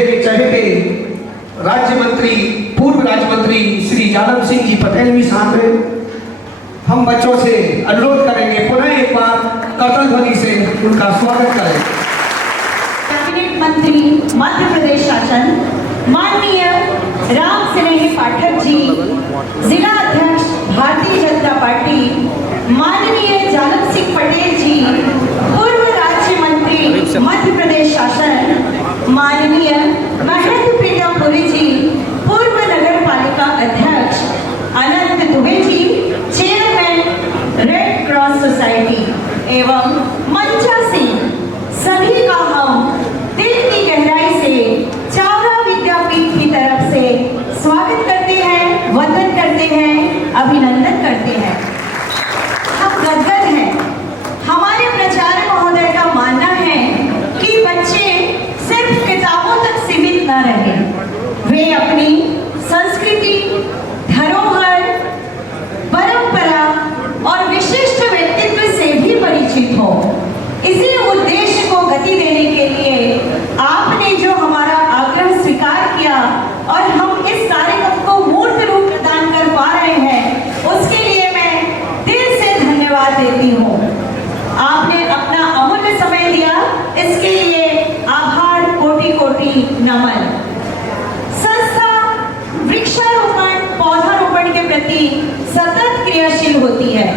जिले के चहेते राज्य मंत्री, पूर्व राज्य मंत्री श्री जालम सिंह जी पटेल भी साथ हैं। हम बच्चों से अनुरोध करेंगे पुनः एक बार करतल ध्वनि से उनका स्वागत करें। कैबिनेट मंत्री मध्य प्रदेश शासन माननीय राम स्नेही पाठक जी, जिला अध्यक्ष भारतीय जनता पार्टी माननीय जालम सिंह पटेल जी, पूर्व राज्य मंत्री मध्य प्रदेश शासन माननीय महेंद्र प्रीतम पुरी जी, पूर्व नगर पालिका अध्यक्ष अनंत Dubey ji, chairman red cross society एवं मंचा सिंह, सभी का हम दिल की गहराई से चावड़ा विद्यापीठ की तरफ से स्वागत करते हैं, वंदन करते हैं, अभिनंदन करते हैं। हम गदगद हैं। हमारे प्राचार्य महोदय का मानना है कि बच्चे सिर्फ किताबों तक सीमित न रहे, वे अपनी संस्कृति, धरोहर, परंपरा और विशिष्ट व्यक्तित्व से भी परिचित हो। इसी उद्देश्य को गति देने के लिए आपने जो हमारा आग्रह स्वीकार किया और हम इस कार्यक्रम को मूर्त रूप प्रदान कर पा रहे हैं, उसके लिए मैं दिल से धन्यवाद देती हूँ। आपने अपना अमूल्य समय दिया, इसके लिए आभार, कोटि कोटि नमन। संस्था वृक्षारोपण, पौधारोपण के प्रति सतत क्रियाशील होती है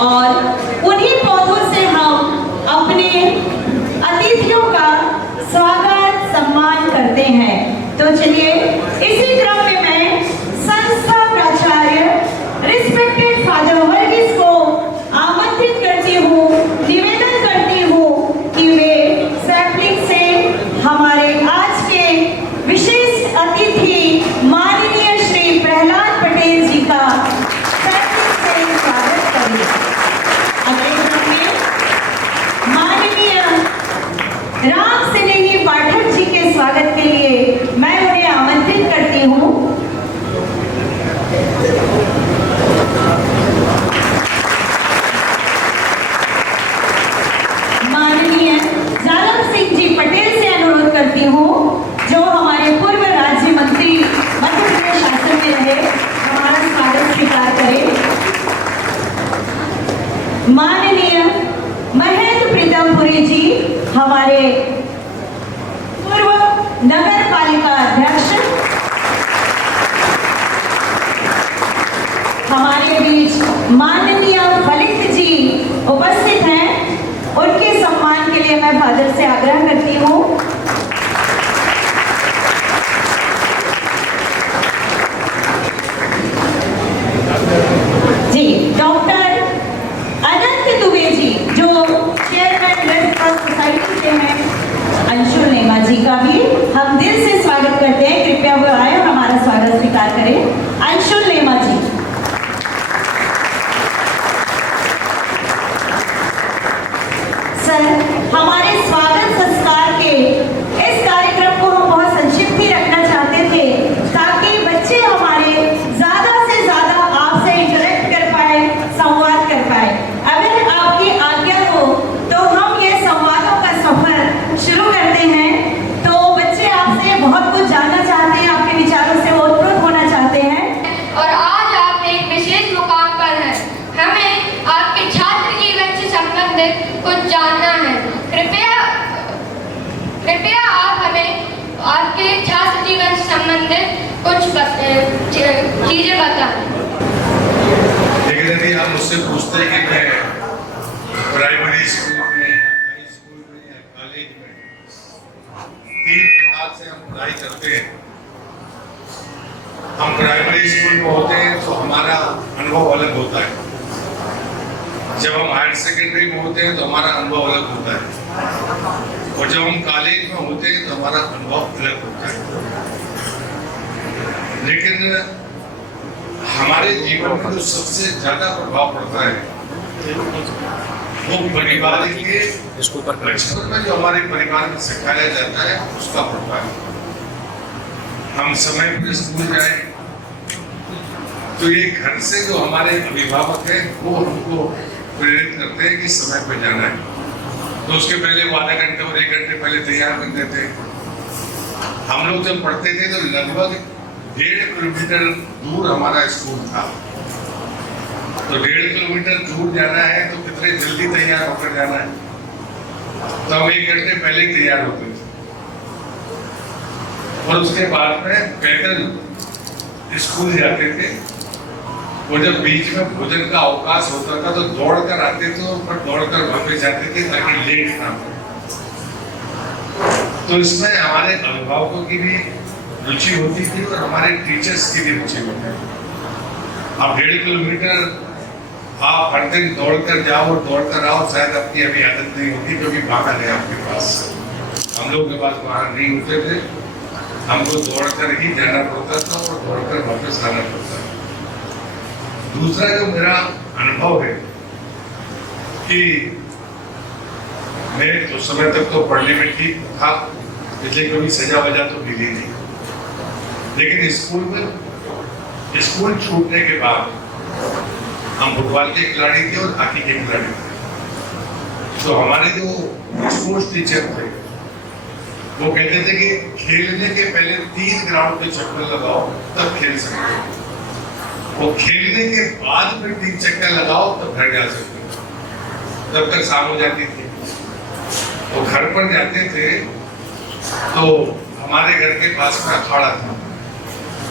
और उन्हीं पौधों से हम अपने अतिथियों का स्वागत सम्मान करते हैं। तो चलिए इसी क्रम में मैं संस्था प्राचार्य रिस्पेक्टेड फादर वर्गीस को आमंत्रित करती हूँ, निवेदन करती हूँ कि वे सैपलिंग से हमारे आज के विशेष अतिथि माननीय श्री प्रहलाद पटेल जी का सैपलिंग से स्वागत करें। अगले क्रम में माननीय राम स्नेही पाठक जी के स्वागत के लिए मैं उन्हें आमंत्रित करती हूँ। माननीय जालम सिंह जी पटेल से अनुरोध करती हूँ, जो हमारे पूर्व राज्य मंत्री मध्य प्रदेश शासन में रहे, हमारा स्वागत स्वीकार करें। माननीय महेंद्र प्रीतम पुरी जी, हमारे पूर्व नगर पालिका अध्यक्ष, हमारे बीच माननीय फलित जी उपस्थित हैं, उनके सम्मान के लिए मैं फादर से आग्रह करती हूँ। जी, डॉक्टर अनंत दुबे जी, जो चेयरमैन रेड क्रॉस सोसाइटी से हैं, अंशुल नेमा जी का भी हम दिल से स्वागत करते हैं। कृपया वो आए और हमारा स्वागत स्वीकार करें। अंशुल नेमा जी। सर, हमारे स्वागत संस्कार के इस कार्यक्रम को हम बहुत संक्षिप्त ही रखना चाहते थे, ताकि बच्चे हमारे ज्यादा से ज्यादा आपसे इंटरेक्ट कर पाए, संवाद कर पाए। अगर आपकी आज्ञा हो तो हम ये संवादों का सफर शुरू करते हैं। तो बच्चे आपसे बहुत कुछ जानना चाहते हैं, आपके विचारों से ओतप्रोत होना चाहते हैं। और आज आप एक विशेष मुकाम पर हैं, हमें आपके छात्र जीवन से संबंधित कुछ जानना है। कृपया आप हमें आपके छात्र जीवन से संबंधित कुछ चीजें बताएं। लेकिन यदि आप मुझसे पूछते हैं कि मैं प्राइमरी स्कूल में या हाई स्कूल में या कॉलेज में 3 प्रकार से हम पढ़ाई करते हैं। हम प्राइमरी स्कूल में होते हैं तो हमारा अनुभव अलग होता है, जब हम हायर सेकेंडरी में होते हैं तो हमारा अनुभव अलग होता है, और जब हम कॉलेज में होते हैं तो हमारा अनुभव अलग होता है। लेकिन हमारे जीवन में जो सबसे ज्यादा प्रभाव पड़ता है वो परिवार के बचपन में जो हमारे परिवार में सिखाया जाता है उसका पड़ता है। हम समय पर स्कूल जाए तो ये घर से जो हमारे अभिभावक हैं वो हमको प्रेरित करते हैं कि समय पर जाना है, तो उसके पहले वो आधा घंटे और 1 घंटे पहले तैयार कर देते हैं। हम लोग जब पढ़ते थे तो लगभग 1.5 किलोमीटर दूर हमारा स्कूल था। तो 1.5 किलोमीटर दूर जाना है तो कितने जल्दी तैयार होकर जाना है, तो हम 1 घंटे पहले ही तैयार होते थे। और उसके बाद में पैदल स्कूल जाते थे। वो जब बीच में भोजन का अवकाश होता था तो दौड़ कर आते थे और दौड़ कर वापस जाते थे ताकि लेट ना हो। तो इसमें हमारे अभिभावकों की भी रुचि होती थी और हमारे टीचर्स की भी रुचि होती थी। अब 1.5 किलोमीटर आप हर दिन दौड़ कर जाओ और दौड़ कर आओ, शायद आपकी अभी आदत नहीं होती क्योंकि वाहन है आपके पास। हम लोग के पास वाहन नहीं होते थे, हमको दौड़ कर ही जाना पड़ता था और दौड़ कर वापस आना पड़ता था। दूसरा जो मेरा अनुभव है कि मैं उस समय तक तो पढ़ने में ठीक था, इसलिए कभी सजा वजह तो मिली नहीं। लेकिन स्कूल छूटने के बाद हम फुटबॉल के खिलाड़ी थे और हॉकी के खिलाड़ी थे। तो हमारे जो स्पोर्ट्स टीचर थे वो कहते थे कि खेलने के पहले 3 ग्राउंड पे चक्कर लगाओ तब खेल सकते हो, वो खेलने के बाद फिर 3 चक्कर लगाओ तब घर जा सकते हो। तब तक शाम हो जाती थी। तो घर पर जाते थे तो हमारे घर के पास में अखाड़ा था,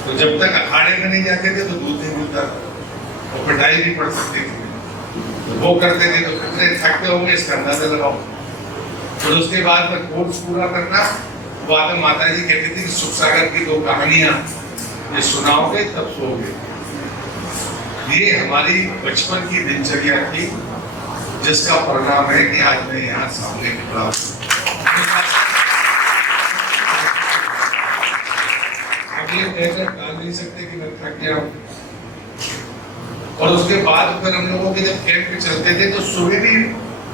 तो जब तक अखाड़े में नहीं जाते थे तो दूध नहीं मिलता था और पिटाई भी पड़ सकती थी। तो वो करते थे तो कितने थकते होंगे इसका अंदाजा लगाओ। फिर उसके बाद में कोर्स पूरा करना, बाद में माता जी कहती थी सुख सागर की 2 कहानियां ये सुनाओगे तब सोओगे। ये हमारी बचपन की दिनचर्या थी, जिसका परिणाम है कि आज मैं यहाँ सामने निकला। डाल नहीं सकते कि मैं थक गया हूँ। और उसके बाद फिर हम लोगों के जब कैंप पे चलते थे तो सुबह भी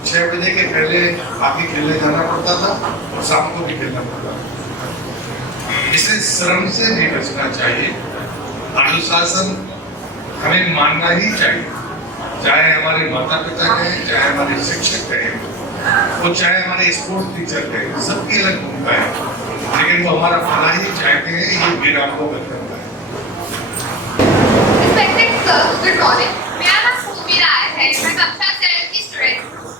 6 बजे के पहले हॉकी खेलने जाना पड़ता था और शाम को भी खेलना पड़ता था। इसे श्रम से नहीं बचना चाहिए, अनुशासन हमें मानना ही चाहिए, चाहे हमारे माता पिता कहें, चाहे हमारे शिक्षक कहें, वो चाहे हमारे स्पोर्ट्स टीचर कहें, सबकी अलग भूमिका है, लेकिन वो हमारा भला ही चाहते हैं। ये मेरा अनुभव करता है। Respected sir, good morning. मेरा नाम पूर्वी राय है, मैं कक्षा 7 की स्टूडेंट हूँ।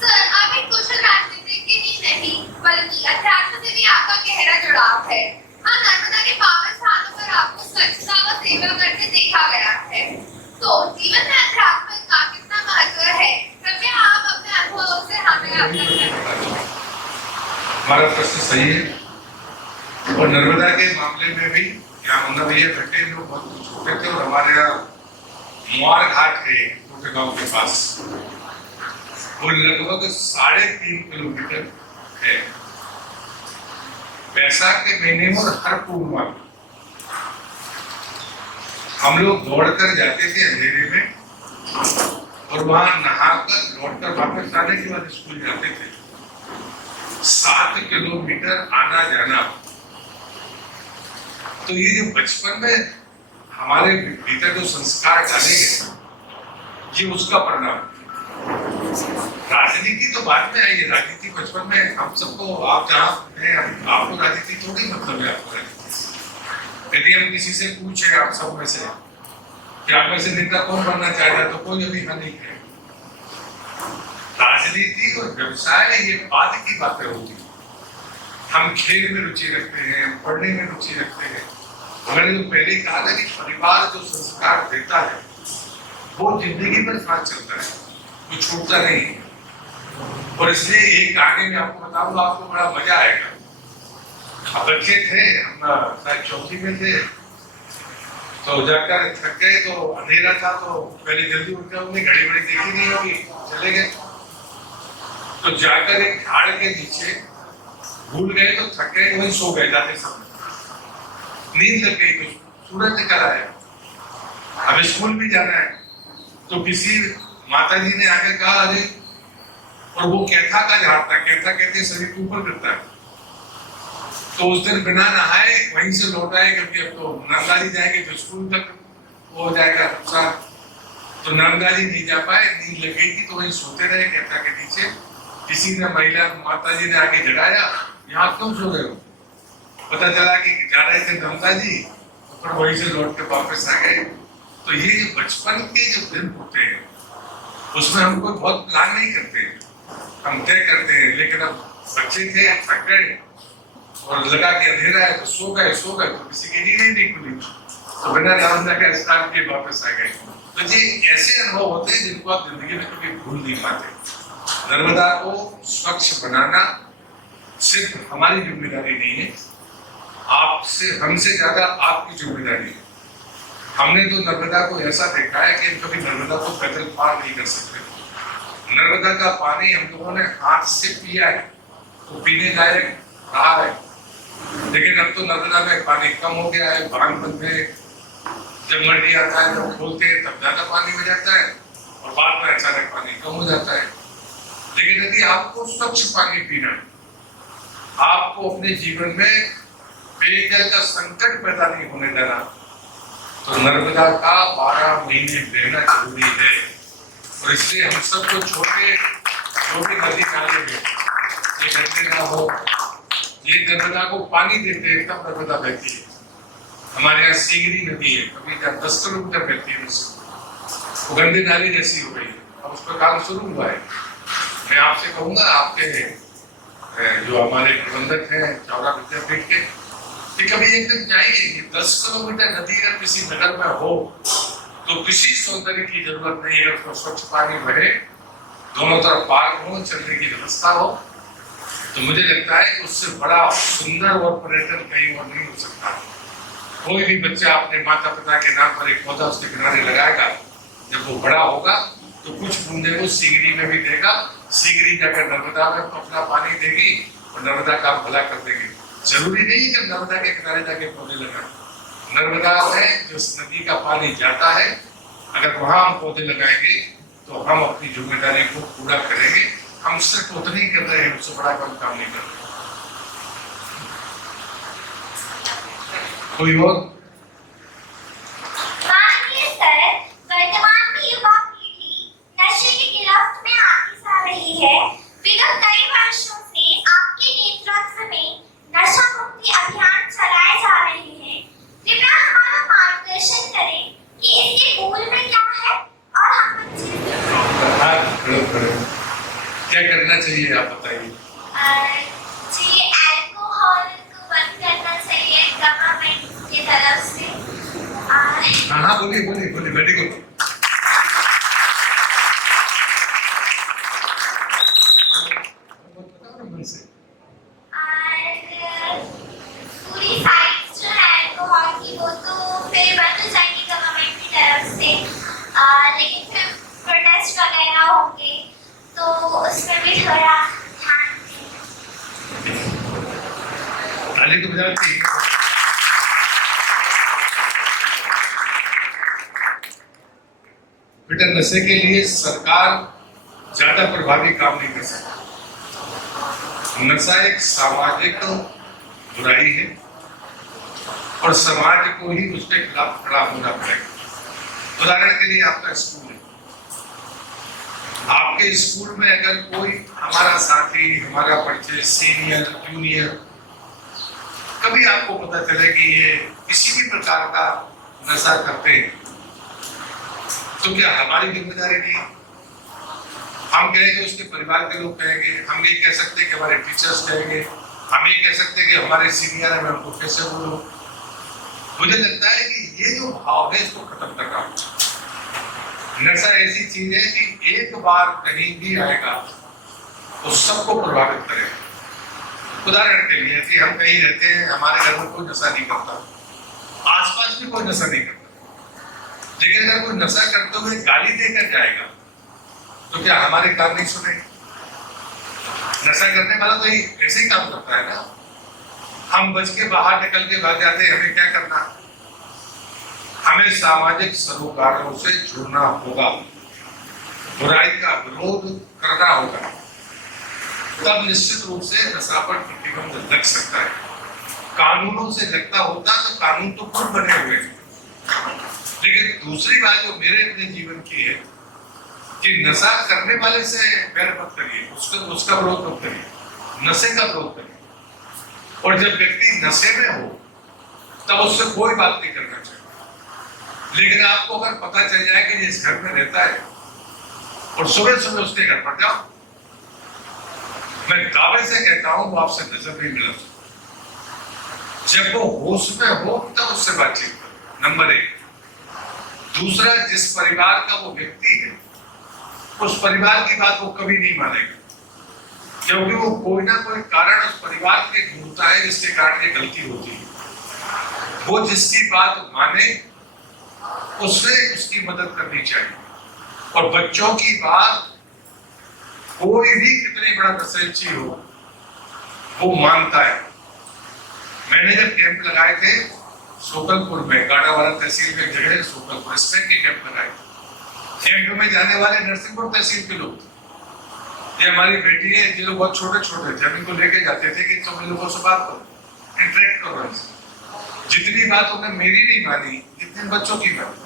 सर, आप एक कुशल राजनीतिज्ञ ही नहीं बल्कि अध्यात्म से भी आपका गहरा जुड़ाव है। हाँ, नर्मदा के पावन स्थानों पर आपको स्वच्छता व सेवा करते देखा गया है। तो जीवन में अध्यात्म का कितना महत्व है, कृपया आप अपने अनुभव से हमें अवगत करें। हमारा प्रश्न सही है। और नर्मदा के मामले में भी क्या मुन्ना भैया घटे लोग बहुत छोटे थे और हमारे यहाँ मुआर घाट है छोटे गांव के पास, वो लगभग 3.5 किलोमीटर है। बैसाख के महीने में और हर पूर्णिमा हम लोग दौड़ कर जाते थे अंधेरे में और वहां नहाकर लौटकर वापस आने के बाद स्कूल जाते थे। 7 किलोमीटर आना जाना। तो ये जो बचपन में हमारे भीतर जो संस्कार डाले गए, ये उसका परिणाम। राजनीति तो बाद में आई है, राजनीति बचपन में हम सबको, आप जहाँ हैं आपको राजनीति थोड़ी मतलब है। आपको राजनीति यदि हम किसी से पूछे आप सब में से कि आप में से नेता कौन बनना चाहता है तो कोई अभी हाँ नहीं है। राजनीति और व्यवसाय ये बाद की बातें होती। हम खेल में रुचि रखते हैं, पढ़ने में रुचि रखते हैं। मैंने तो पहले ही कहा था कि परिवार जो संस्कार देता है वो जिंदगी भर साथ चलता है, वो छूटता नहीं है। और इसलिए एक कहानी में आपको बताऊंगा, आपको बड़ा मजा आएगा। बच्चे थे, हम शायद चौथी में थे, तो जाकर थक गए तो अंधेरा था, तो पहले जल्दी उठ गए, उन्हें घड़ी बड़ी देखी नहीं होगी, चले गए। तो जाकर एक झाड़ के नीचे भूल गए तो थक गए, वहीं सो गए जाते समय। नींद लग गई तो सूरज निकल आया, अब स्कूल भी जाना है। तो किसी माता जी ने आके कहा अरे, और वो कैथा का झाड़ था, कैथा कहते हैं शरीर के ऊपर गिरता है। तो उस दिन बिना नहाए वहीं से लौट आए, क्योंकि अब तो नर्मदा जी जाएंगे तो स्कूल तक हो जाएगा नुकसान। तो नर्मदा जी नहीं जा पाए, नींद लग गई थी तो वहीं सोते रहे कैथा के नीचे। किसी ने महिला माता जी ने आके जगाया, यहाँ क्यों सो रहे हो? पता चला कि जा रहे थे नर्मदा जी, और वहीं से लौट के वापस आ गए। तो ये जो बचपन के जो दिन होते हैं उसमें हम कोई बहुत प्लान नहीं करते, हम तय करते हैं। लेकिन अब बच्चे थे, थक गए और लगा कि अंधेरा है तो सो गए, तो किसी की नींद ही नहीं खुली, तो बिना नर्मदा का स्नान किए वापस आ गए। तो ये ऐसे अनुभव होते हैं जिनको आप जिंदगी में कभी भूल नहीं पाते। नर्मदा को स्वच्छ बनाना सिर्फ हमारी जिम्मेदारी नहीं है, आपसे हमसे ज्यादा आपकी जिम्मेदारी है। हमने तो नर्मदा को ऐसा देखा है कि कभी नर्मदा को पैदल पार नहीं कर सकते। नर्मदा का पानी हम लोगों ने हाथ से पिया है तो पीने लायक रहा है, लेकिन अब तो नर्मदा में पानी कम हो गया है। बागपत में जब मर्जी आता है तो खोलते हैं तब ज्यादा पानी हो जाता है और बाद में अचानक पानी कम हो जाता है। लेकिन यदि आपको स्वच्छ पानी पीना है, आपको अपने जीवन में पेयजल का संकट पैदा नहीं होने देना, तो नर्मदा का 12 महीने बहना जरूरी है। और इसलिए हम सबको छोटे जो भी नदी नाले में ये गंदे ना हो, ये नर्मदा को पानी देते हैं तब नर्मदा बहती है। हमारे यहाँ सीगरी नदी है, कभी 10 किलोमीटर बहती है, वो गंदे नाले जैसी हो गई है। अब उस पर काम शुरू हुआ है। मैं आपसे कहूंगा, आपके जो हमारे प्रबंधक हैं चौरा विद्यापीठ के, कि कभी एक दिन जाइए। 10 किलोमीटर नदी अगर किसी नगर में हो तो किसी सौंदर्य की जरूरत नहीं है, उसमें स्वच्छ पानी बहे, दोनों तरफ पार्क हो, चलने की व्यवस्था हो, तो मुझे लगता है कि उससे बड़ा सुंदर और पर्यटन कहीं और नहीं हो सकता। कोई भी बच्चा अपने माता पिता के नाम पर एक पौधा उसके किनारे लगाएगा, जब वो बड़ा होगा तो कुछ बूंदे को सीगरी में भी देगा, सीगरी जाकर नर्मदा में अपना पानी देगी और नर्मदा का भला कर देगी। जरूरी नहीं कि नर्मदा के किनारे जाके पौधे लगाएं। नर्मदा में जो नदी का पानी जाता है, अगर वहां हम पौधे लगाएंगे तो हम अपनी जिम्मेदारी को पूरा करेंगे। हम सिर्फ उतना ही कर रहे हैं, उससे बड़ा काम नहीं कर रहे। कोई और? माननीय सर, वर्तमान में युवा पीढ़ी नशे की गिरफ्त में आती जा रही है। विगत कई वर्षों से आपके नेतृत्व में नशा मुक्ति अभियान चलाए जा रहे हैं। कृपया हमारा मार्गदर्शन करें कि इसके मूल में क्या है और हम क्या करना चाहिए, आप बताइए। जी, अल्कोहल को बंद करना चाहिए गवर्नमेंट की तरफ से। हाँ, बोलिए, वेरी गुड। पूरी साइट्स जो है अल्कोहल की, वो तो फिर बंद हो जाएगी गवर्नमेंट की तरफ से, लेकिन फिर प्रोटेस्ट वगैरह होंगे तो उसमें भी थोड़ा ध्यान दें। ताली तो बजाती है। बेटा, नशे के लिए सरकार ज्यादा प्रभावी काम नहीं कर सकती। नशा एक सामाजिक बुराई है और समाज को ही उसके खिलाफ खड़ा होना पड़ेगा। उदाहरण के लिए आपका स्कूल है, आपके स्कूल में अगर कोई हमारा साथी, हमारा परिचय, सीनियर, जूनियर, कभी आपको पता चले कि ये किसी भी प्रकार का नशा करते हैं, तो क्या हमारी जिम्मेदारी नहीं? हम कहेंगे, उसके परिवार के लोग कहेंगे, हम ये कह सकते हैं कि हमारे टीचर्स कहेंगे, हम ये कह सकते हैं कि हमारे सीनियर हैं, मैं उनको कैसे बोलूं? मुझे लगता है कि ये जो भाव है इसको खत्म करना होगा। नशा ऐसी चीज है कि एक बार कहीं भी आएगा तो सबको प्रभावित करेगा। उदाहरण के लिए कि हम कहीं रहते हैं, हमारे घर में कोई नशा नहीं करता, आसपास भी कोई नशा नहीं करता, लेकिन अगर कोई नशा करते हुए गाली देकर जाएगा तो क्या हमारे काम नहीं सुनेंगे? नशा करने वाला तो ऐसे ही काम करता है ना। हम बच के बाहर निकल के भाग जाते हैं, हमें क्या करना? हमें सामाजिक सरोकारों से जुड़ना होगा, बुराई का विरोध करना होगा, तब निश्चित रूप से नशा पर प्रतिबंध लग सकता है। कानूनों से लगता होता तो कानून तो खुद बने हुए हैं, लेकिन दूसरी बात जो मेरे अपने जीवन की है कि नशा करने वाले से बैर मत करिए, उसका विरोध मत करिए, नशे का विरोध करिए। और जब व्यक्ति नशे में हो तब उससे कोई बात नहीं करना चाहिए। लेकिन आपको अगर पता चल जाए कि इस घर में रहता है और सुबह सुबह उसके घर पर जाओ, मैं दावे से कहता हूं वो आपसे नजर नहीं मिला। जब वो होश में हो तब उससे बातचीत करो, नंबर 1। दूसरा, जिस परिवार का वो व्यक्ति है उस परिवार की बात वो कभी नहीं मानेगा, क्योंकि वो कोई ना कोई कारण उस परिवार के ढूंढता है जिसके कारण ये गलती होती है। वो जिसकी बात माने उससे उसकी मदद करनी चाहिए। और बच्चों की बात कोई भी कितने बड़ा दसैंची हो वो मानता है। मैंने जब कैंप लगाए थे सोकलपुर में, गाड़ावाला तहसील में जगह सोकलपुर, इसमें के कैंप लगाए। कैंप में जाने वाले नरसिंहपुर तहसील के लोग, ये हमारी बेटी है, ये लोग बहुत छोटे छोटे थे, हम इनको लेके जाते थे कि तुम इन लोगों से बात करो, इंटरेक्ट करो इनसे। जितनी बात उन्हें मेरी नहीं मानी जितने बच्चों की मानी।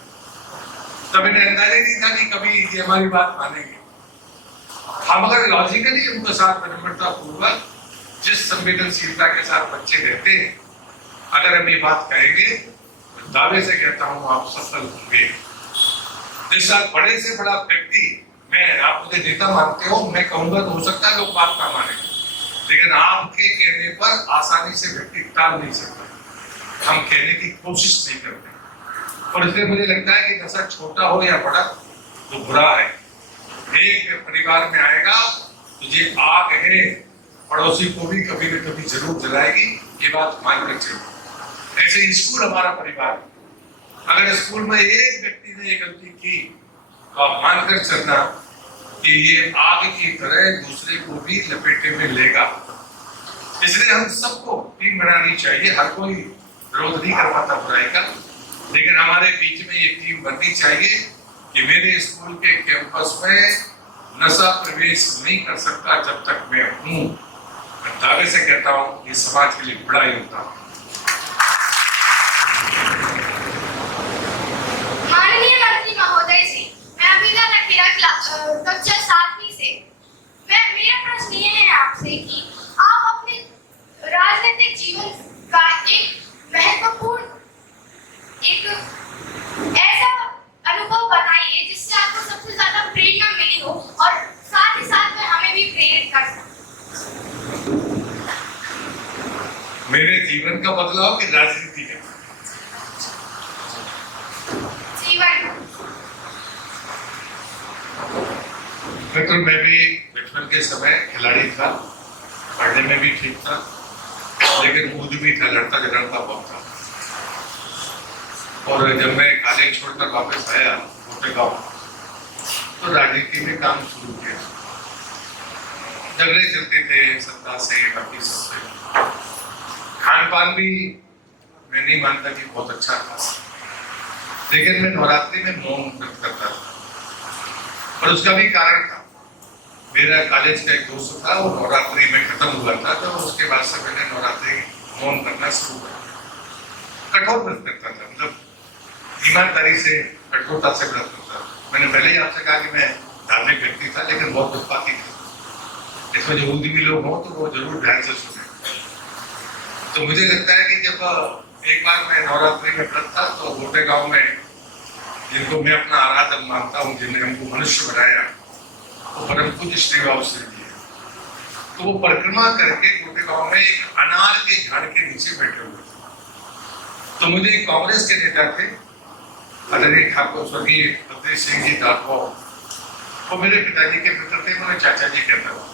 तब इन्हें अंदाजा नहीं था कि कभी ये हमारी बात मानेंगे। हम अगर लॉजिकली उनके साथ विनम्रता पूर्वक जिस संवेदनशीलता के साथ बच्चे रहते हैं, अगर हम ये बात कहेंगे तो दावे से कहता हूं आप सफल होंगे। जैसा बड़े से बड़ा व्यक्ति, मैं आप मुझे नेता मानते हो, मैं कहूंगा तो हो सकता है लोग बात ना माने, लेकिन आपके कहने पर आसानी से व्यक्ति टाल नहीं सकता। हम कहने की कोशिश नहीं करते। और इसलिए मुझे लगता है कि नशा छोटा हो या बड़ा तो बुरा है। एक परिवार में आएगा तो ये आग है, पड़ोसी को भी कभी न कभी जरूर जलाएगी, ये बात मान कर चलो। ऐसे स्कूल हमारा परिवार है। अगर स्कूल में एक व्यक्ति ने ये गलती की तो आप मानकर चलना कि ये आग की तरह दूसरे को भी लपेटे में लेगा। इसलिए हम सबको टीम बनानी चाहिए। हर कोई विरोध नहीं कर पाता बुराई का, लेकिन हमारे बीच में ये टीम बननी चाहिए कि मेरे स्कूल के कैंपस में नशा प्रवेश नहीं कर सकता जब तक मैं हूं। मैं दावे से कहता हूं ये समाज के लिए बड़ा योगदान है। माननीय मंत्री महोदय जी, मैं अमीना लकीरा कक्षा 7वीं से, मेरा प्रश्न ये है आपसे कि आप अपने राजनीतिक जीवन का एक महत्वपूर्ण ऐसा अनुभव बताइए जिससे आपको सबसे ज्यादा प्रेरणा मिली हो और साथ ही साथ में हमें भी प्रेरित कर सके। मेरे जीवन का बदलाव की राजनीति है। जीवन मित्र, मैं भी बचपन के समय खिलाड़ी था, पढ़ने में भी ठीक था, लेकिन मूड भी था, लड़ता झगड़ता बहुत था। और जब मैं कॉलेज छोड़कर वापस आया मोटेगांव, तो राजनीति में काम शुरू किया। झगड़े चलते थे सत्ता से, बाकी से। खान पान भी मैं नहीं मानता कि बहुत अच्छा था, लेकिन मैं नवरात्रि में मौन व्रत करता था। और उसका भी कारण था, मेरा कॉलेज का एक दोस्त था, वो नवरात्रि में खत्म हुआ था, तो उसके बाद से मैंने नवरात्रि मौन करना शुरू किया। कठोर व्रत करता था, मतलब ईमानदारी से, कठोरता से व्रत करता था। मैंने पहले ही आपसे कहा कि मैं धार्मिक व्यक्ति था, लेकिन बहुत उत्पाती था। इसमें जो उद्यमी लोग हों तो वो जरूर ध्यान से सुने। तो मुझे लगता है कि जब एक बार मैं नवरात्रि में व्रत था, तो गोटेगांव में जिनको मैं अपना आराधन मानता हूँ, जिन्हें हमको मनुष्य बनाया, वो परम पूज्य श्री बाबू श्री जी है। तो वो परिक्रमा करके गोटेगांव में एक अनार के झाड़ के नीचे बैठे हुए थे। तो मुझे कांग्रेस के नेता थे आदरणीय ठाकुर स्वर्गीय फतेह सिंह जी राठौर, वो मेरे पिताजी के मित्र थे, मुझे चाचा जी कहता था।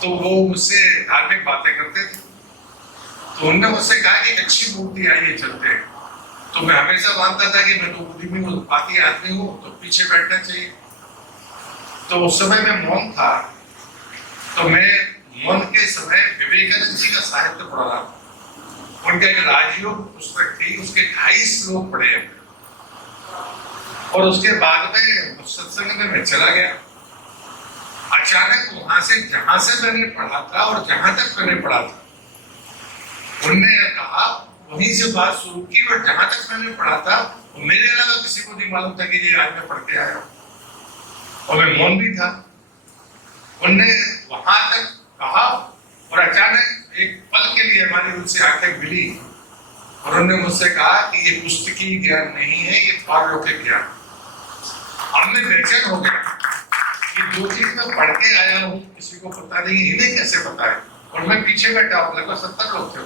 तो वो मुझसे धार्मिक बातें करते थे। तो उन्होंने मुझसे कहा कि अच्छी मूर्ति आई है, चलते हैं। तो मैं हमेशा मानता था कि मैं तो उद्यमी हूँ, बाकी आदमी हूँ, तो पीछे बैठना चाहिए। तो उस समय मैं मौन था, तो मैं मौन के समय विवेकानंद जी का साहित्य पढ़ रहा था। उनका एक राजयोग पुस्तक थी, उसके 28 श्लोक पढ़े हैं। और उसके बाद में सत्संग में मैं चला गया। अचानक वहां से, जहां से मैंने पढ़ा था और जहां तक मैंने पढ़ा था, उनने कहा, वहीं से बात शुरू की, और जहां तक मैंने पढ़ा था मेरे अलावा किसी को नहीं मालूम था कि ये आज मैं पढ़ के आया, और मैं मौन भी था। उनने वहां तक कहा और अचानक एक पल के लिए हमारी उनसे आंखें मिली और उन्होंने मुझसे कहा कि ये पुस्तकीय ज्ञान नहीं है, ये पारलौकिक ज्ञान। हमने बेचैन हो गया कि जो चीज मैं पढ़ के आया हूँ किसी को पता नहीं, इन्हें कैसे पता है। और मैं पीछे बैठा हूँ, लगभग 70 लोग थे।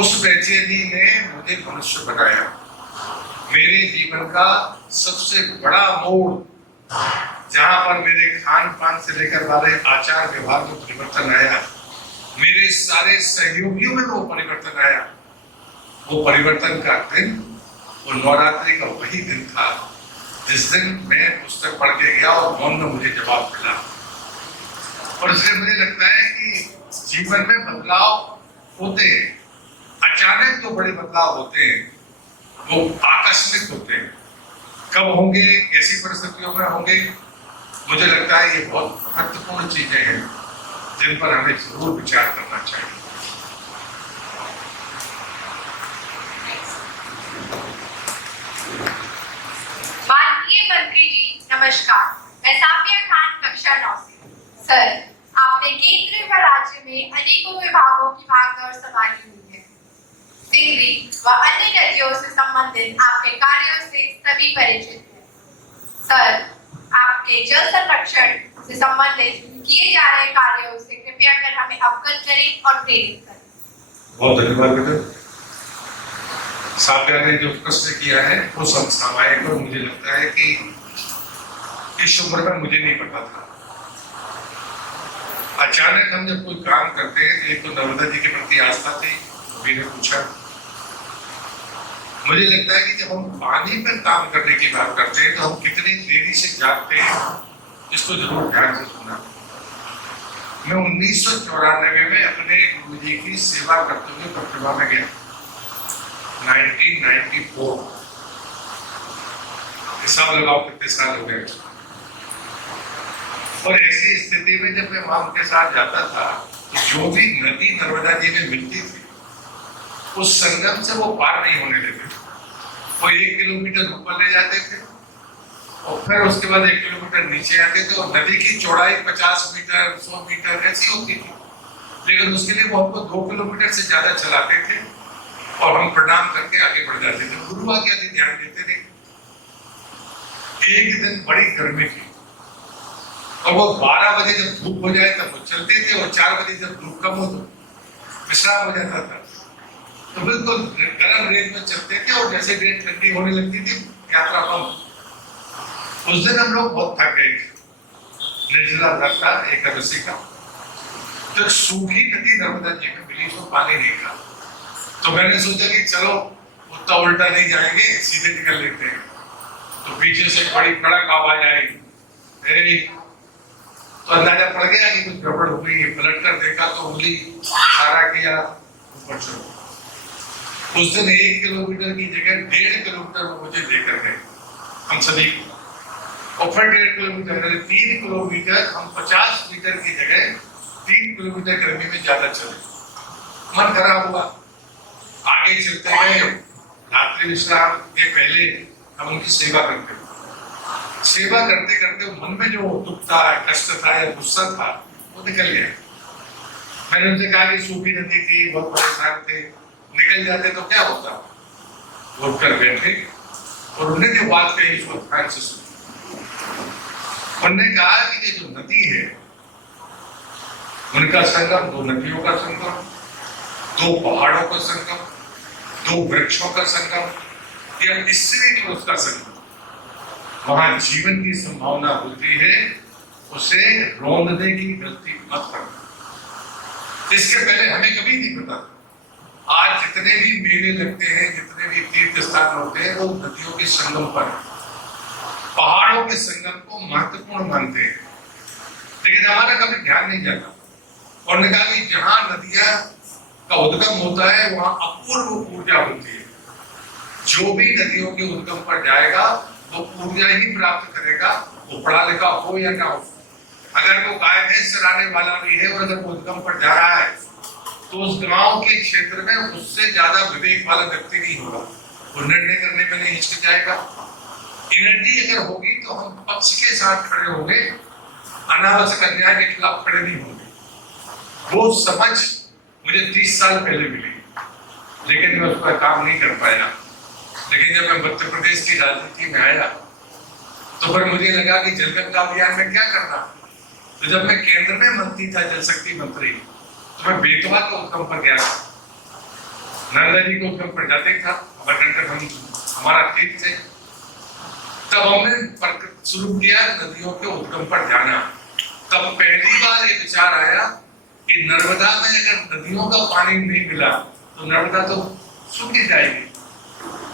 उस बेचैनी ने मुझे मनुष्य बनाया। मेरे जीवन का सबसे बड़ा मोड़, जहां पर मेरे खान पान से लेकर हमारे आचार व्यवहार में परिवर्तन आया, मेरे सारे सहयोगियों में वो परिवर्तन आया, वो परिवर्तन का दिन वो नवरात्रि का वही दिन था जिस दिन मैं पुस्तक पढ़ के गया और मौन में मुझे जवाब मिला। और इसलिए मुझे लगता है कि जीवन में बदलाव होते हैं, अचानक जो बड़े बदलाव होते हैं वो आकस्मिक होते हैं। कब होंगे, कैसी परिस्थितियों में होंगे, मुझे लगता है ये बहुत महत्वपूर्ण चीजें हैं जिन पर हमें जरूर विचार करना चाहिए। माननीय मंत्री जी नमस्कार, मैं साफिया खान कक्षा 9 से। सर, आपने केंद्र व राज्य में अनेकों विभागों की भागदौड़ संभाली हुई है। सिंगरी व अन्य नदियों से संबंधित आपके कार्यों से सभी परिचित हैं। सर, आपके जल संरक्षण से संबंधित किए जा रहे कार्यों से कृपया कर हमें अवगत करें और प्रेरित करें। बहुत धन्यवाद बेटा। साफिया ने जो प्रश्न किया है वो समसामयिक और मुझे लगता है कि इस उम्र में मुझे नहीं पता था। अचानक हम जब कोई काम करते हैं, एक तो नर्मदा जी के प्रति आस्था थी, मैंने पूछा। मुझे लगता है कि जब हम पानी पर काम करने की बात करते हैं तो हम कितनी देरी से जागते हैं, इसको जरूर ध्यान से सुना। मैं 1994 में अपने गुरु जी की सेवा करते हुए प्रतिभा में गया, 1994। हिसाब लगाओ कितने साल हो गए। और ऐसी स्थिति में जब मैं वहां उनके साथ जाता था तो जो भी नदी नर्मदा जी में मिलती थी उस संगम से वो पार नहीं होने देते थे। वो 1 किलोमीटर ऊपर ले जाते थे और फिर उसके बाद 1 किलोमीटर नीचे आते थे और नदी की चौड़ाई 50 मीटर 100 मीटर ऐसी होती थी, लेकिन उसके लिए वो हमको 2 किलोमीटर से ज्यादा चलाते थे और हम प्रणाम करके आगे बढ़ जाते थे। गुरु आज्ञा की ध्यान देते थे। एक दिन बड़ी गर्मी थी और वो 12 बजे जब धूप हो जाए तब वो चलते थे और 4 बजे जब धूप कम हो तो विश्राम हो जाता था। तो बिल्कुल गर्म रेत में चलते थे और जैसे रेत ठंडी होने लगती थी यात्रा बंद। उस दिन हम लोग बहुत थक गए थे। निर्जला व्रत था, एकादशी का। तो सूखी नदी नर्मदा जी में मिली, उसमें पानी नहीं था। तो मैंने सोचा कि चलो उतना उल्टा नहीं जाएंगे, सीधे निकल लेते हैं। तो पीछे से बड़ी कड़क आवाज आई, तो अंदाजा पड़ गया कि कुछ गड़बड़ हो गई है। पलट कर देखा तो उंगली इशारा किया ऊपर चलो। उस दिन 1 किलोमीटर की जगह 1.5 किलोमीटर वो मुझे लेकर गए हम सभी को। और फिर 1.5 किलोमीटर 3 किलोमीटर हम 50 मीटर की जगह 3 किलोमीटर गर्मी में ज्यादा चले। मन खराब हुआ, आगे चलते गए। रात्रि विश्राम के पहले हम उनकी सेवा करते हुए, सेवा करते करते मन में जो दुख था, कष्ट था या गुस्सा था वो निकल गया। मैंने उनसे कहा कि सूखी नदी थी, बहुत परेशान थे, निकल जाते तो क्या होता। वो उठकर बैठे और उन्हें जो बात कही उसको ध्यान से सुनी। उन्होंने कहा कि ये जो नदी है उनका संगम, 2 नदियों का संगम, 2 पहाड़ों का संगम, 2 वृक्षों का संगम या स्त्री पुरुष का संगम, वहां जीवन की संभावना होती है। उसे रोंदने की गलती मत करना। इसके पहले हमें कभी नहीं पता। आज जितने भी मेले लगते हैं, जितने भी तीर्थ स्थान होते हैं, वो नदियों के संगम पर, पहाड़ों के संगम को महत्वपूर्ण मानते हैं, लेकिन हमारा कभी ध्यान नहीं जाता। और कहा कि जहां नदियां का उद्गम होता है वहां अपूर्व ऊर्जा होती है। जो भी नदियों के उद्गम पर जाएगा वो ऊर्जा ही प्राप्त करेगा, वो पढ़ा लिखा हो या ना हो। अगर वो गाय भैंस चराने वाला भी है और अगर वो उद्गम पर जा रहा है तो उस गांव के क्षेत्र में उससे ज्यादा विवेक वाला व्यक्ति नहीं होगा। वो निर्णय करने में नहीं हिचकिचाएगा। एनर्जी अगर होगी तो हम पक्ष के साथ खड़े होंगे, अनावश्यक अन्याय के खिलाफ खड़े नहीं होंगे। वो समझ मुझे 30 साल पहले मिली, लेकिन मैं उसका काम नहीं कर पाया। लेकिन जब मैं मध्य प्रदेश की राजनीति में आया तो फिर मुझे लगा कि जल गंगा अभियान में क्या करना। तो जब मैं केंद्र में मंत्री था, जल शक्ति मंत्री, तो मैं बेतवा के उद्गम पर गया, नर्मदा जी के उद्गम पर जाते था, हमारा तीर्थ थे। तब हमने शुरू किया नदियों के उद्गम पर जाना। तब पहली बार ये विचार आया कि नर्मदा में अगर नदियों का पानी नहीं मिला तो नर्मदा तो सूख ही जाएगी।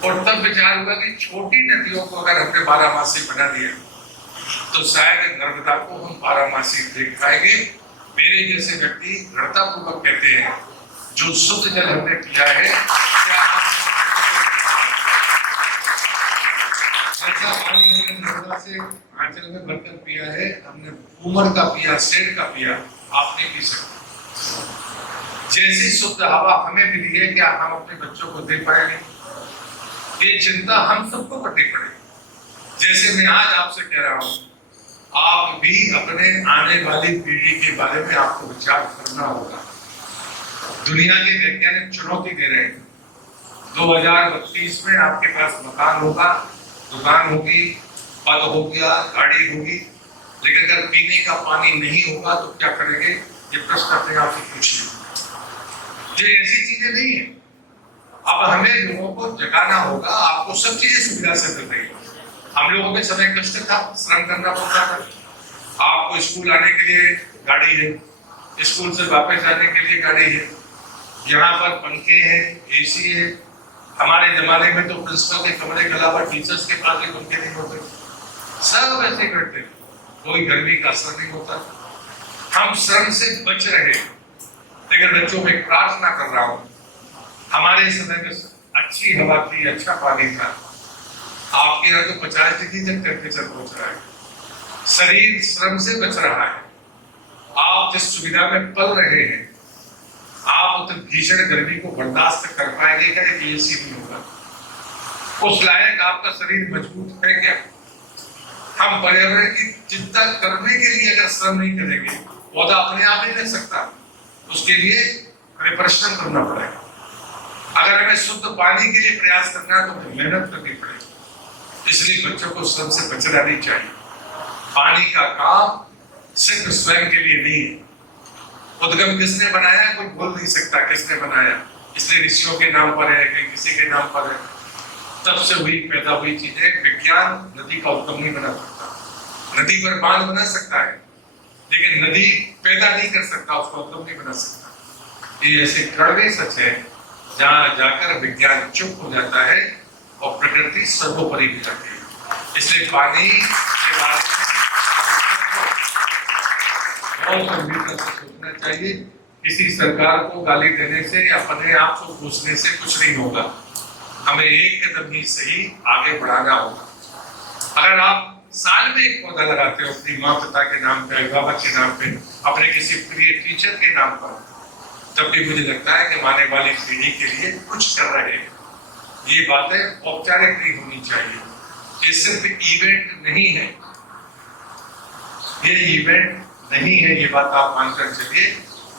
और तब विचार हुआ कि छोटी नदियों को अगर हमने बारहमासी बना दिया तो शायद नर्मदा को हम बारहमासी देख पाएंगे। मेरे जैसे व्यक्ति दृढ़तापूर्वक कहते हैं, जो शुद्ध जल हमने पिया है, क्या हम ऐसा पानी हमने नर्मदा से आंचल में भरकर पिया है? हमने उमर का पिया, शेर का पिया, आप नहीं पी सकते। जैसी शुद्ध हवा हमें मिली है, क्या हम अपने बच्चों को दे पाएंगे? ये चिंता हम सबको करनी पड़ेगी। जैसे मैं आज आपसे कह रहा हूं, आप भी अपने आने वाली पीढ़ी के बारे में आपको विचार करना होगा। दुनिया के वैज्ञानिक चुनौती दे रहे हैं, 2032 में आपके पास मकान होगा, दुकान होगी, पद हो गया, गाड़ी होगी, लेकिन अगर पीने का पानी नहीं होगा तो क्या करेंगे? ये प्रश्न अपने आप से पूछिए। ये ऐसी चीजें नहीं है। अब हमें लोगों को जगाना होगा। आपको सब चीजें सुविधा से मिल रही है। हम लोगों के समय कष्ट था, श्रम करना पड़ता था। आपको स्कूल आने के लिए गाड़ी है, स्कूल से वापस आने के लिए गाड़ी है, यहाँ पर पंखे हैं, एसी है। हमारे जमाने में तो प्रिंसिपल के कमरे के अलावा टीचर्स के पास भी पंखे नहीं होते, सब ऐसे करते, कोई गर्मी का असर नहीं होता। हम श्रम से बच रहे। लेकिन बच्चों में प्रार्थना कर रहा हूं, हमारे समय में अच्छी हवा थी, अच्छा पानी था। आपके यहाँ तो 50 डिग्री तक टेम्परेचर पहुंच रहा है। शरीर श्रम से बच रहा है। आप जिस सुविधा में पल रहे हैं, आप उस भीषण गर्मी को बर्दाश्त कर पाएंगे क्या? एसी नहीं होगा। उस लायक आपका शरीर मजबूत है क्या? हम पर्यावरण की चिंता करने के लिए अगर श्रम नहीं करेंगे, पौधा अपने आप ही रह सकता, उसके लिए हमें परिश्रम करना पड़ेगा। अगर हमें शुद्ध पानी के लिए प्रयास करना है तो हमें मेहनत करनी पड़ेगी। इसलिए बच्चों को श्रम से बचना नहीं चाहिए। पानी का काम सिर्फ स्वयं के लिए नहीं है। उद्गम किसने बनाया, कोई बोल नहीं सकता किसने बनाया। इसलिए ऋषियों के नाम पर है, कहीं किसी के नाम पर है। तब से हुई पैदा हुई चीजें। विज्ञान नदी का उद्गम नहीं बना सकता। नदी पर बांध बना सकता है, लेकिन नदी पैदा नहीं कर सकता, उसका उद्गम नहीं बना सकता। ये ऐसे कड़वे सच है जहां जाकर विज्ञान चुप हो जाता है और प्रकृति सर्वोपरि हो जाती है। इसलिए पानी के बारे में बहुत गंभीरता से सोचना चाहिए। किसी सरकार को गाली देने से या अपने आप को पूछने से कुछ नहीं होगा। हमें एक कदम ही सही आगे बढ़ाना होगा। अगर आप साल में एक पौधा लगाते हो अपनी माँ पिता के नाम पे, अभिभावक के नाम पे, अपने किसी प्रिय टीचर के नाम पर, तब भी मुझे लगता है कि आने वाली पीढ़ी के लिए कुछ कर रहे हैं। ये बातें औपचारिक नहीं होनी चाहिए। ये सिर्फ इवेंट नहीं है, ये इवेंट नहीं है, ये बात आप मानकर चलिए।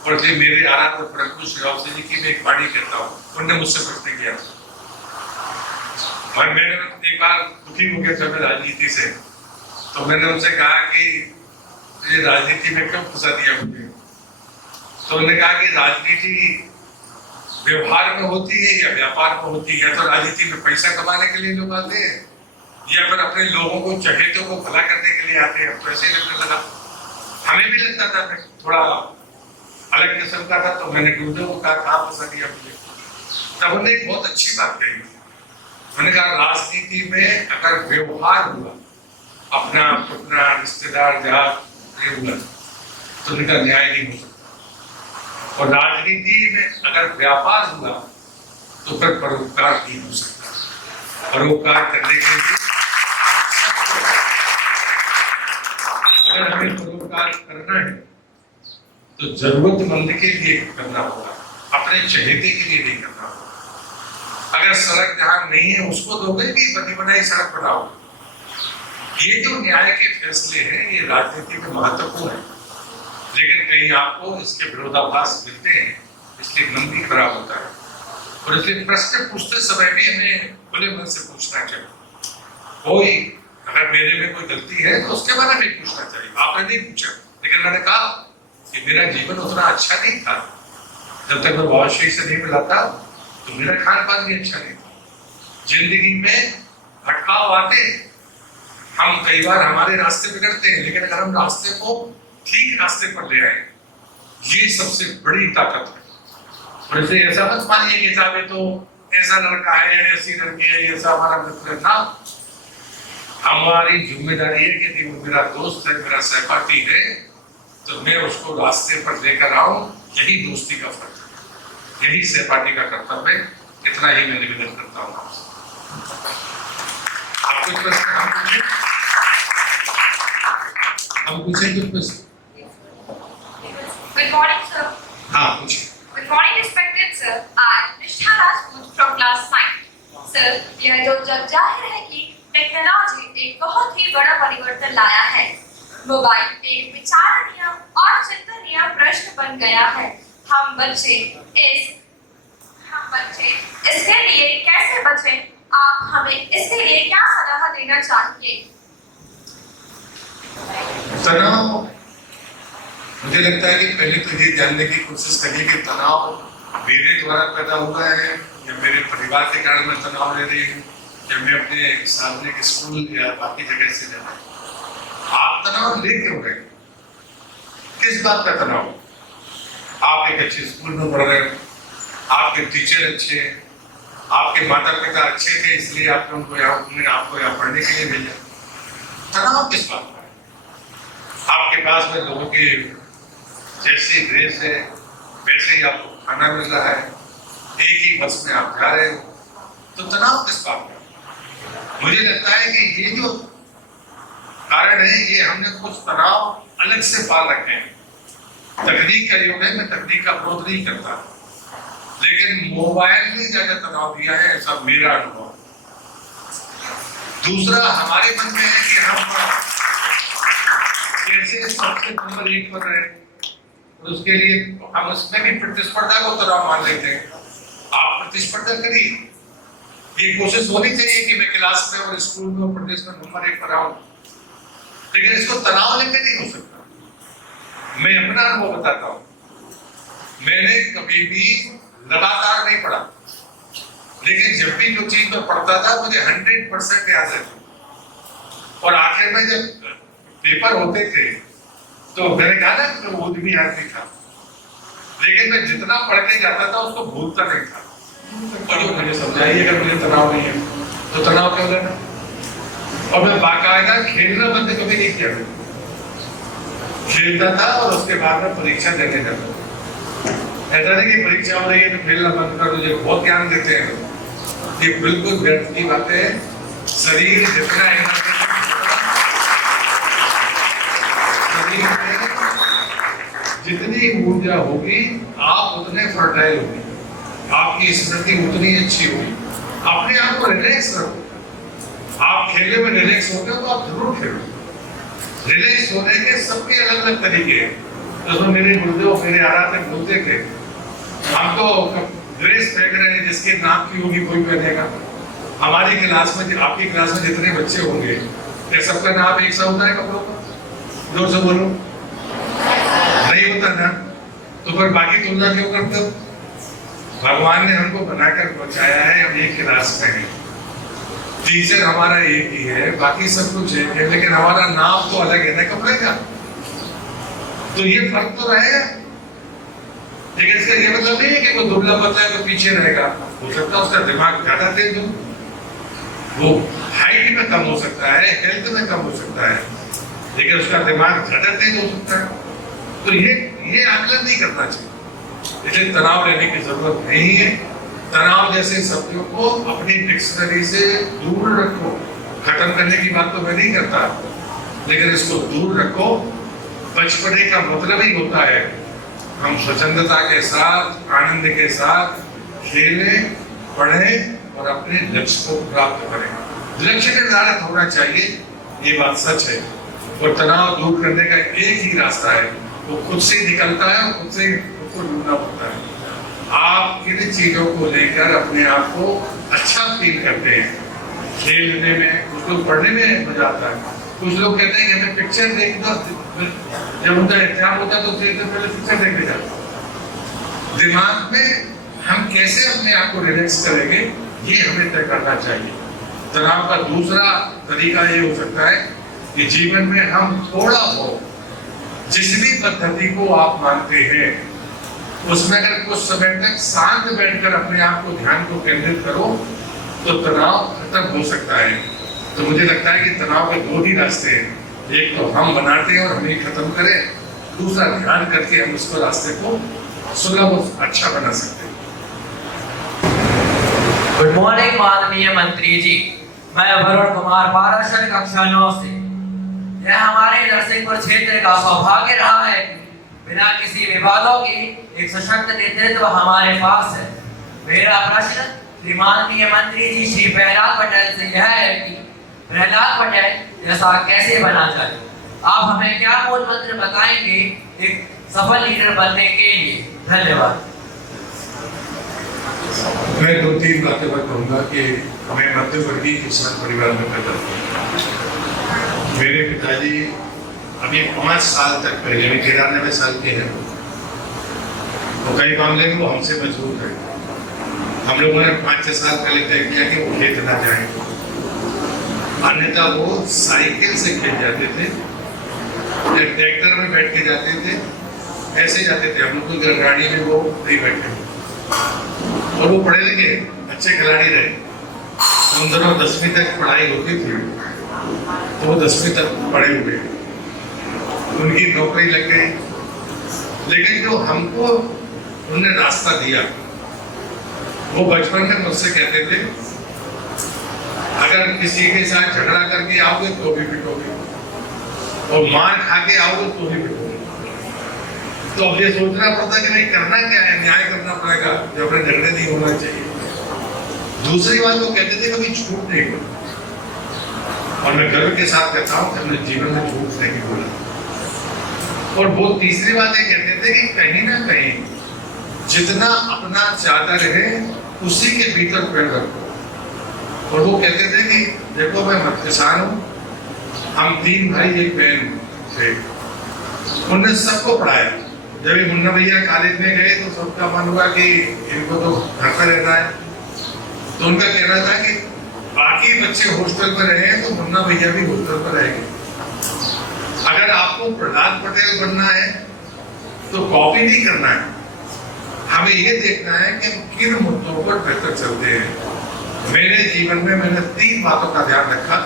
और जो मेरे आराध्य प्रभु श्री राम जी की मैं एक वाणी कहता हूँ, उन्होंने मुझसे प्रश्न किया, मैंने एक बार दुखी हो गया जब राजनीति से, तो मैंने उनसे कहा कि ये राजनीति में क्यों फंसा दिया मुझे? तो उन्होंने कहा कि राजनीति व्यवहार में होती है या व्यापार में होती है। तो राजनीति में पैसा कमाने के लिए लोग आते हैं या फिर अपने लोगों को, चहेतों को भला करने के लिए आते हैं। तो ऐसे लगने लगा, हमें भी लगता था, थोड़ा अलग किस्म का था। तो मैंने गुरुदेव को कहा, कहाँ फंसा दिया मुझे? तब उन्होंने एक बहुत अच्छी बात कही। उन्होंने कहा राजनीति में अगर व्यवहार हुआ, अपना अपना रिश्तेदार जात हुआ, तो उनका न्याय नहीं हो सकता। और राजनीति में अगर व्यापार हुआ तो फिर परोपकार नहीं हो सकता। परोपकार करने के लिए अगर हमें परोपकार करना है तो जरूरतमंद के लिए करना होगा, अपने चहेते के लिए नहीं करना होगा। अगर सड़क जहां नहीं है उसको दोगे कि बनी बनाई सड़क बनाओ। ये जो न्याय के फैसले हैं ये राजनीति में महत्वपूर्ण है। लेकिन कहीं आपको इसके विरोधाभास मिलते हैं, इसलिए मन भी खराब होता है। और इसलिए प्रश्न पूछते समय भी हमें खुले मन से पूछना चाहिए। कोई अगर मेरे में कोई गलती है तो उसके बारे में पूछना चाहिए। आपने नहीं पूछा, लेकिन मैंने कहा कि मेरा जीवन उतना अच्छा नहीं था, जब तक मैं बाबा श्री से नहीं मिला था तो मेरा खान पान भी अच्छा नहीं था। जिंदगी में भटकाव आते, हम कई बार हमारे रास्ते बिगड़ते हैं, लेकिन अगर हम रास्ते को ठीक रास्ते पर ले आए, ये सबसे बड़ी ताकत है। और इसलिए ऐसा मत मानिए कि साहब तो ऐसा लड़का है, ऐसी लड़की है, ऐसा हमारा मित्र था। हमारी जिम्मेदारी है कि वो मेरा दोस्त है, मेरा सहपाठी है, तो मैं उसको रास्ते पर लेकर आऊं। यही दोस्ती का फर्ज है, यही सहपाठी का कर्तव्य है। इतना ही मैं निवेदन करता हूँ आपसे। आप कुछ प्रश्न हम पूछें कुछ प्रश्न? Good morning, sir. हाँ पूछिए। Good morning, respected sir. I, Nishtha Rajput from class 9. Sir, यह जो जग जाहिर है कि टेक्नोलॉजी एक बहुत ही बड़ा परिवर्तन लाया है। मोबाइल एक विचारणीय और चिंतनीय प्रश्न बन गया है। हम बच्चे इसके लिए कैसे बचें? आप हमें इसके लिए क्या सलाह देना चाहिए? तनाव, मुझे लगता है कि पहले तो ये जानने की कोशिश करिए कि तनाव मेरे द्वारा पैदा हुआ है या मेरे परिवार के कारण मैं तनाव ले रही हूँ, या मैं अपने सामने स्कूल या बाकी जगह से ले रहा हूँ। आप तनाव ले क्यों रहे? किस बात का तनाव? आप एक अच्छे स्कूल में पढ़ रहे हो, आपके टीचर अच्छे हैं, आपके माता पिता अच्छे थे, इसलिए आपने आपको यहाँ पढ़ने के लिए भेजा। तनाव किस बात का है? आपके पास में लोगों की जैसी ड्रेस है वैसे ही आपको खाना मिल रहा है, एक ही बस में आप जा रहे हो, तो तनाव किस बात का? मुझे लगता है कि ये जो कारण है, ये हमने कुछ तनाव अलग से पाल रखे हैं। तकनीक का युग है, मैं तकनीक का विरोध नहीं करता, लेकिन मोबाइल ने ज्यादा तनाव दिया है, ऐसा मेरा अनुभव। दूसरा, हमारे मन में है कि हम कैसे सबसे नंबर 1 पर रहे, तो उसके लिए हम उसमें भी प्रतिस्पर्धा को तनाव मान लेते हैं। आप प्रतिस्पर्धा करिए, ये कोशिश होनी चाहिए कि मैं क्लास में और स्कूल में प्रदेश में नंबर 1 पर आऊं, लेकिन इसको तनाव लेके नहीं हो सकता। मैं अपना अनुभव बताता हूँ, मैंने कभी भी लगातार नहीं पढ़ा, लेकिन जब भी जो चीज मैं पढ़ता था मुझे 100% याद है। और आखिर में जब पेपर होते थे तो मैंने कहा ना कि वो भी याद नहीं था, लेकिन मैं जितना पढ़ने जाता था उसको भूलता नहीं था। पढ़ो, मुझे समझाइए, अगर मुझे तनाव नहीं है तो तनाव क्यों लेना? और मैं बाकायदा खेलना बंद कभी नहीं किया, खेलता था और उसके बाद में परीक्षा देने जाता। ऐसा नहीं कि परीक्षा हो रही है तो खेलना बंद कर, मुझे बहुत ज्ञान देते हैं, ये बिल्कुल व्यर्थ की बात है। शरीर जितना जितनी ऊर्जा होगी आप उतने फर्टाइल होंगे, आपकी स्मृति उतनी अच्छी होगी। अपने आप को रिलैक्स रखो। आप खेलने में रिलैक्स होते हो तो आप जरूर खेलो। रिलैक्स होने के सबके अलग अलग तरीके हैं। तो मेरे गुरुदेव मेरे आराध्य बोलते थे, हम तो ड्रेस फेंक रहे हैं, जिसके नाम की होगी कोई पहनेगा। हमारी क्लास में, आपकी क्लास में जितने बच्चे होंगे, क्या सबका नाम एक सा होता है कपड़ों का? जोर से बोलो, नहीं होता ना, तो फिर बाकी तुलना क्यों करते हो? भगवान ने हमको बनाकर पहुंचाया है, हम एक क्लास में हैं, टीचर हमारा एक ही है, बाकी सब कुछ एक है, लेकिन हमारा नाम तो अलग है ना कपड़े का। तो ये फर्क तो रहेगा, लेकिन इसका ये मतलब नहीं है कि वो दुबला पतला है तो पीछे रहेगा। हो सकता है उसका दिमाग ज्यादा तेज हो, वो हाइट में कम हो सकता है, हेल्थ में कम हो सकता है, लेकिन उसका दिमाग ज्यादा तेज हो सकता है। तो ये आकलन नहीं करना चाहिए, इसलिए तनाव लेने की जरूरत नहीं है। तनाव जैसे शब्दों को अपनी डिक्शनरी से दूर रखो। खत्म करने की बात तो मैं नहीं करता, लेकिन इसको दूर रखो। बचपने का मतलब ही होता है हम स्वच्छंदता के साथ, आनंद के साथ खेलें, पढ़ें और अपने लक्ष्य को प्राप्त करें। लक्ष्य निर्धारित होना चाहिए, ये बात सच है। और तनाव दूर करने का एक ही रास्ता है वो खुद से निकलता है और खुद से उसको ढूंढना पड़ता है। आप किन चीजों को लेकर अपने आप को अच्छा फील करते हैं? खेलने में, कुछ लोग पढ़ने में मजा आता है, कुछ लोग कहते हैं कि हमें पिक्चर देखना, जब उनका एग्जाम होता है तो उससे पहले पिक्चर देखने जाते हैं। दिमाग में हम कैसे अपने आप को रिलैक्स करेंगे, ये हमें तय करना चाहिए। तनाव का दूसरा तरीका ये हो सकता है कि जीवन में हम थोड़ा बहुत जिस भी पद्धति को आप मानते हैं उसमें अगर कुछ समय तक शांत बैठकर अपने आप को ध्यान को केंद्रित करो तो तनाव खत्म हो सकता है। तो मुझे लगता है कि तनाव के दो ही रास्ते हैं, एक तो हम बनाते हैं और हम ही खत्म करें, दूसरा ध्यान करके हम उसको रास्ते को सुलभ और अच्छा बना सकते हैं। गुड मॉर्निंग माननीय मंत्री जी, मैं वरुण कुमार पाराशर कक्षा 9 से। यह हमारे नरसिंहपुर क्षेत्र का सौभाग्य रहा है बिना किसी विवादों के एक सशक्त नेतृत्व हमारे पास है। मेरा प्रश्न श्री माननीय मंत्री जी श्री प्रहलाद पटेल से यह है कि प्रहलाद पटेल जैसा कैसे बना जाए? आप हमें क्या मूल मंत्र बताएंगे एक सफल लीडर बनने के लिए? धन्यवाद। मैं 2-3 बातें कहूँगा कि हमें मध्यवर्गीय किसान परिवार में पैदा हुआ। मेरे पिताजी अभी 5 साल तक पहले, 93 साल के हैं, तो कई मामले में वो हमसे मजबूत है। हम लोगों ने 5-6 साल पहले तय किया कि वो खेत ना जाए, अन्यथा वो साइकिल से खेत जाते थे, ट्रैक्टर में बैठ के जाते थे, ऐसे जाते थे। हम लोग को गाड़ी में वो नहीं बैठे और वो पढ़े लिखे अच्छे खिलाड़ी रहे। उन दोनों 10वीं तक पढ़ाई होती थी तो वो 10वीं तक पढ़े हुए, उनकी नौकरी लग गई। लेकिन जो हमको उन्होंने रास्ता दिया, वो बचपन में मुझसे कहते थे अगर किसी के साथ झगड़ा करके आओगे तो भी पिटोगे और मार खा के आओगे तो भी पिटोगे। तो अब ये सोचना पड़ता कि नहीं, करना क्या है, न्याय करना पड़ेगा, जो अपने झगड़े नहीं होना चाहिए। दूसरी बात वो कहते थे कभी झूठ नहीं बोला, और मैं गर्व के साथ कहता हूँ कि हमने जीवन में झूठ नहीं बोला। और वो तीसरी बात ये कहते थे कि कहीं ना कहीं जितना अपना चादर है उसी के भीतर पैर रखो। और वो कहते थे कि देखो मैं किसान हूँ, हम 3 भाई 1 बहन थे, उन्होंने सबको पढ़ाया। जब मुन्ना भैया कॉलेज में गए तो सबका मन हुआ कि इनको तो घर पर रहना है, तो उनका कहना था कि बाकी बच्चे हॉस्टल पर रहे तो मुन्ना भैया भी हॉस्टल पर रहेंगे। अगर आपको प्रहलाद पटेल बनना है तो कॉपी नहीं करना है, हमें ये देखना है कि हम किन मुद्दों पर बेहतर चलते हैं। मेरे जीवन में मैंने 3 बातों का ध्यान रखा।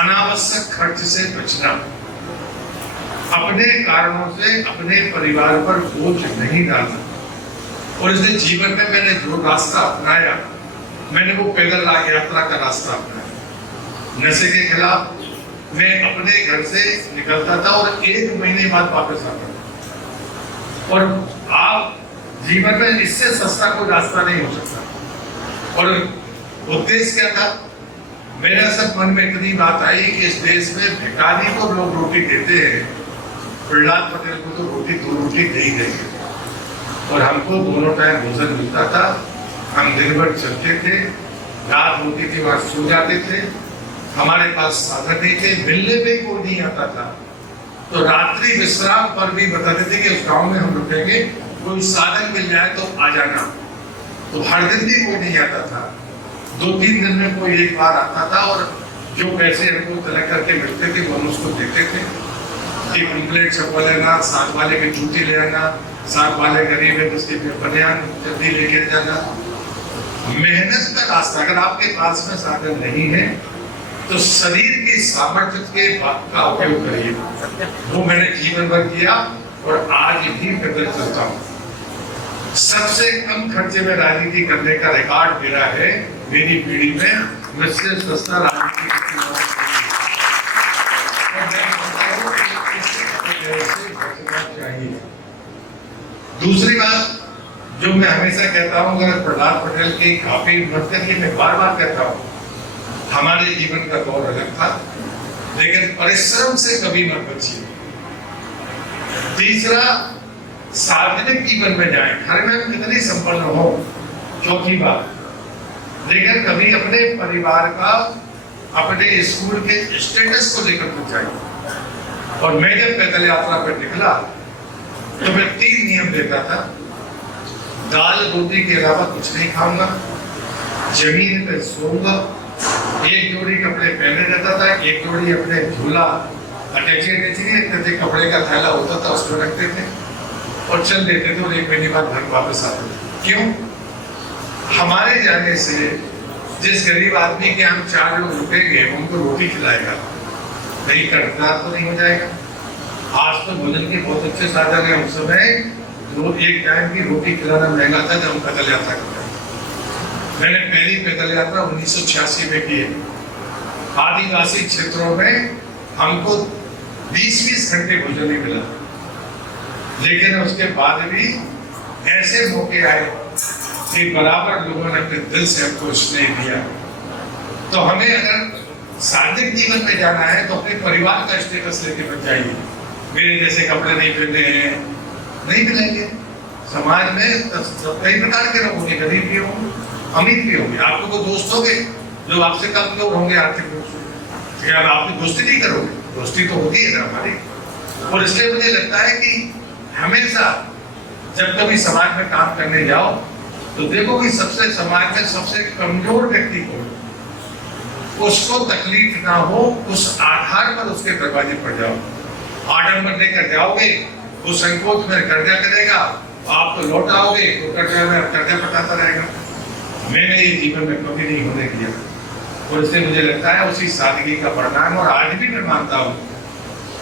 अनावश्यक खर्च से बचना, अपने कारणों से अपने परिवार पर बोझ नहीं डालना। और इसलिए जीवन में मैंने जो रास्ता अपनाया, मैंने वो पैदल यात्रा का रास्ता अपनाया। नशे के खिलाफ मैं अपने घर से निकलता था और 1 महीने बाद वापस आता था। और आप जीवन में इससे सस्ता कोई रास्ता नहीं हो सकता। और उद्देश्य क्या था? मेरे सब मन में इतनी बात आई कि इस देश में भिखारी को लोग रोटी देते हैं, प्रहलाद पटेल को तो रोटी 2 रोटी दे ही देंगे। और हमको दोनों टाइम भोजन मिलता था, हम दिन भर चलते थे, रात होती थी वहां सो जाते थे, हमारे पास साधन नहीं थे, मिलने पे कोई नहीं आता था। तो रात्रि विश्राम पर भी बताते थे कि उस गांव में हम रुकेंगे, कोई साधन मिल जाए तो आ जाना। तो हर दिन भी कोई नहीं आता था, 2-3 दिन में कोई एक बार आता था। और जो पैसे हमको तय करके मिलते थे वो हम उसको देते थे। एक कंप्लेंट छपवा लेना, साथ वाले की जूती ले आना, साथ वाले गरीब है तो उसकी बनियान जल्दी लेके जाना। मेहनत का रास्ता, अगर आपके पास में साधन नहीं है तो शरीर की सामर्थ्य के बात का उपयोग करिए। वो मैंने जीवन भर किया और आज भी पैदल चलता हूँ। सबसे कम खर्चे में राजनीति करने का रिकॉर्ड मेरा है मेरी पीढ़ी में। मुझसे सस्ता राजनीति चाहिए। दूसरी बात जो मैं हमेशा कहता हूँ, अगर प्रहलाद पटेल की काफी मत करिए, मैं बार बार कहता हूँ हमारे जीवन का दौर अलग था, लेकिन परिश्रम से कभी मत बचिए। तीसरा, सार्वजनिक जीवन में जाए, घर में कितनी संपन्न हो। चौथी बात, लेकिन कभी अपने परिवार का, अपने स्कूल के स्टेटस को लेकर कुछ जाए। और मैं जब पैदल यात्रा पर निकला तो मैं 3 नियम देता था। दाल रोटी के अलावा कुछ नहीं खाऊंगा, जमीन पर सोऊंगा, 1 जोड़ी कपड़े पहने रहता था, 1 जोड़ी अपने झूला अटैचे कपड़े का थैला होता था उसमें रखते थे और चल देते थे और 1 महीने बाद घर वापस आते थे। क्यों? हमारे जाने से जिस गरीब आदमी के हम 4 लोग रुकेंगे उनको रोटी खिलाएगा, नहीं कर्जदार तो नहीं हो जाएगा। आज तो भोजन के बहुत अच्छे साधन है, उस समय एक टाइम की रोटी खिलाना महंगा था जब हम पैदल यात्रा करते। मैंने पहली पैदल यात्रा 1986 में की है। आदिवासी क्षेत्रों में हमको 20-20 घंटे भोजन नहीं मिला, लेकिन उसके बाद भी ऐसे मौके आए कि बराबर लोगों ने अपने दिल से हमको स्नेह दिया। तो हमें अगर सार्वजनिक जीवन में जाना है तो अपने परिवार का स्टेटस लेके बच जाइए। मेरे जैसे कपड़े नहीं पहने हैं, नहीं मिलेंगे। समाज में कई प्रकार के लोग होंगे, गरीब भी होंगे, अमीर भी होंगे। आपको कोई दोस्त होंगे जो आपसे कम लोग होंगे आर्थिक रूप से, यार आपकी दोस्ती नहीं करोगे, दोस्ती तो होती है ना हमारी। और इसलिए मुझे लगता है कि हमेशा जब कभी समाज में काम करने जाओ तो देखो कि सबसे समाज में सबसे कमजोर व्यक्ति को, उसको तकलीफ ना हो, उस आधार पर उसके दरवाजे पर जाओ। आडंबर लेकर जाओगे, वो संकोच में कर्जा करेगा, आप तो लौट आओगे तो कर्जा पटाता रहेगा। मैंने ये जीवन में कभी नहीं होने दिया और इसलिए मुझे लगता है उसी सादगी का परिणाम। और आज भी मैं मानता हूँ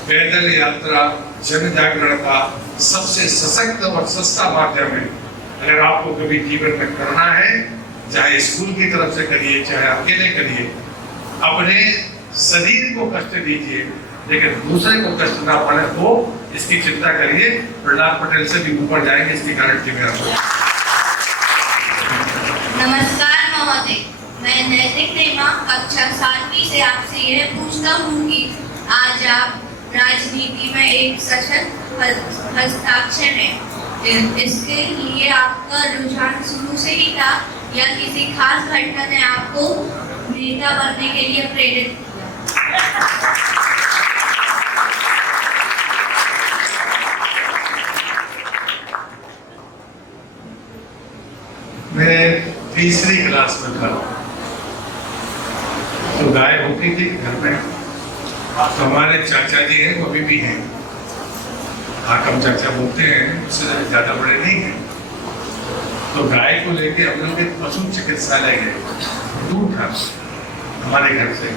पैदल यात्रा जन जागरण का सबसे सशक्त और सस्ता माध्यम है। अगर आपको कभी जीवन में करना है, चाहे स्कूल की तरफ से करिए, चाहे अकेले करिए, अपने शरीर को कष्ट दीजिए लेकिन दूसरे को कष्ट ना पड़े हो, इसकी चिंता करिए। प्रहलाद पटेल से भी ऊपर जाएंगे, इसकी गारंटी मेरा। नमस्कार महोदय, मैं नैतिक रीमा कक्षा 7वीं से आपसे यह पूछता हूँ कि आज आप राजनीति में एक सशक्त हस्ताक्षर है, इसके लिए आपका रुझान शुरू से ही था या किसी खास घटना ने आपको नेता बनने के लिए प्रेरित किया? मैं 3री क्लास में था तो गाय होती थी घर में। तो हमारे चाचा जी हैं, वो अभी भी हैं, हाकम चाचा बोलते हैं, उससे ज्यादा बड़े नहीं हैं। तो गाय को लेके हम लोग एक पशु चिकित्सालय गए, दूर था हमारे घर से।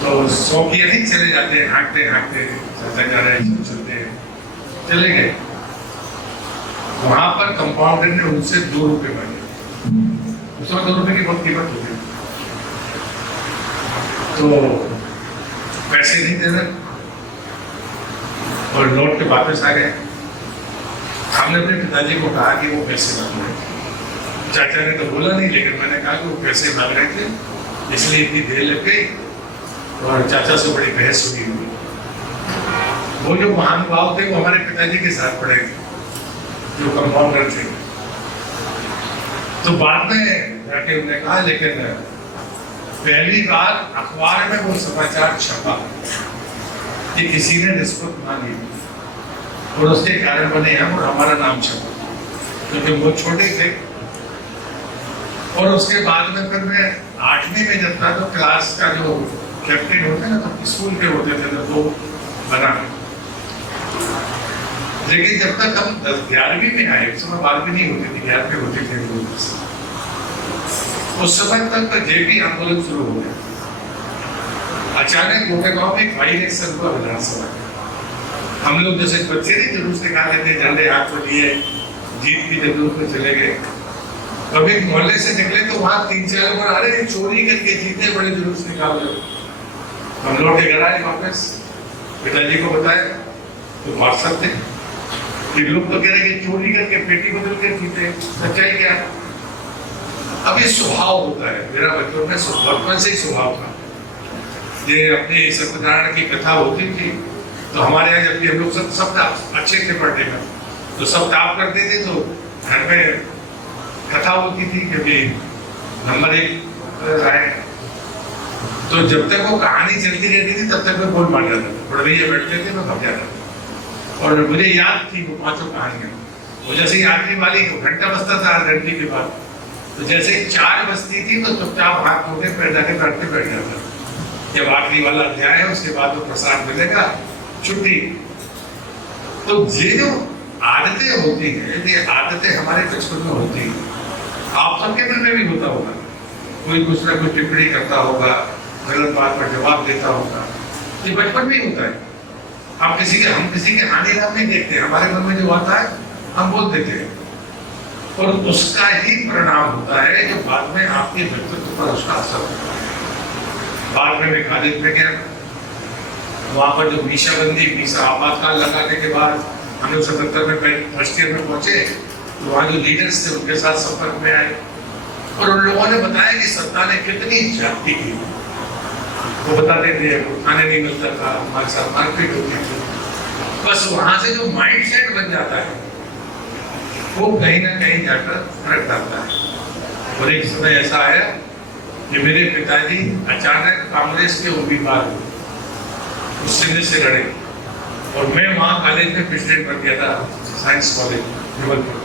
तो शौकिया नहीं चले जाते, हाँकते हाँकते चाचा जा रहे हैं, चलते हैं, चले गए। वहां पर कंपाउंडर ने उनसे 2 रुपए मांगे। उस समय 2 रुपए की बहुत कीमत होती। तो पैसे नहीं देना और लौट के वापस आ गए। हमने अपने पिताजी को कहा कि वो पैसे मांग रहे थे। चाचा ने तो बोला नहीं, लेकिन मैंने कहा कि वो पैसे मांग रहे थे, इसलिए इतनी देर लग गई और चाचा से बड़ी बहस हुई। वो जो महानुभाव थे वो हमारे पिताजी के साथ पड़े थे, जो कंपाउंडर थे। तो बाद में जाके उन्होंने कहा, लेकिन पहली बार अखबार में वो समाचार छपा कि किसी ने रिश्वत मांगी और उसके कारण बने हम और हमारा नाम छपा, क्योंकि वो छोटे थे। और उसके बाद में फिर मैं 8वीं में जब था तो क्लास का जो कैप्टन होते हैं ना, तो स्कूल के होते थे, तो वो बना। लेकिन जब तक हम 11वीं में आए, उस समय 12वीं नहीं होती थी, 11वीं होती थी, उस समय तक तो जेपी आंदोलन शुरू हो गया। अचानक मोटे गांव में एक फाइल एक्शन हुआ विधानसभा। हम लोग जैसे बच्चे नहीं जुलूस निकाल लेते, झंडे हाथ में लिए जीत की जुलूस में चले गए। कभी मोहल्ले से निकले तो वहां 3-4 लोग आ रहे, चोरी करके जीते बड़े जुलूस निकाल रहे। हम लोग के घर आए वापस, पिताजी को बताया तो मार सकते। लोग तो कह रहे कि चोरी करके पेटी बदल के जीते, सच्चाई क्या? अब ये स्वभाव होता है, मेरा बचपन में से ही स्वभाव था। ये अपने सत्यनारायण की कथा होती थी, तो हमारे यहाँ जब भी हम लोग सब अच्छे थे पढ़ने में, तो सब टॉप करते थे, तो घर में कथा होती थी क्योंकि नंबर 1 आए। तो जब तक वो कहानी चलती रहती थी तब तक मैं बोल मार जाता था, बड़े भैया बैठते थे, मैं भाग जाता था। और मुझे याद थी वो 5 कहानियां। वो जैसे ही आखिरी वाली घंटा बजता था 8 घंटे के बाद, तो जैसे 4 बजती थी तो चुपचाप हाथ धोके पैर जाके बैठ जाता। जब आखिरी वाला अध्याय है उसके बाद तो प्रसाद मिलेगा, छुट्टी। तो ये जो आदतें होती हैं, ये आदतें हमारे बचपन में होती हैं, आप सबके दिल में भी होता होगा। कोई कुछ ना कुछ टिप्पणी करता होगा, गलत बात पर जवाब देता होगा, ये बचपन में ही होता है। हम किसी के हानि लाभ नहीं देखते, हमारे मन में जो आता है हम बोल देते हैं, और उसका ही परिणाम होता है जो बाद में आपके व्यक्तित्व पर उसका असर होता है। बाद में मैं कॉलेज में गया, वहां पर जो मीसा आपातकाल लगाने के बाद हम लोग 77 में फर्स्ट ईयर में पहुंचे, तो वहाँ जो लीडर्स थे उनके साथ संपर्क में आए, और उन लोगों ने बताया कि सत्ता ने कितनी जाति की। वो बताते थे खाने नहीं मिलता था, हमारे साथ मारपीट होती थी। बस वहां से जो माइंड सेट बन जाता है वो कहीं ना कहीं जाकर फर्क डालता है। और एक समय ऐसा आया कि मेरे पिताजी अचानक कांग्रेस के उम्मीदवार हुए, उससे से लड़े, और मैं वहाँ कॉलेज में प्रेसिडेंट बन गया था, साइंस कॉलेज जबलपुर।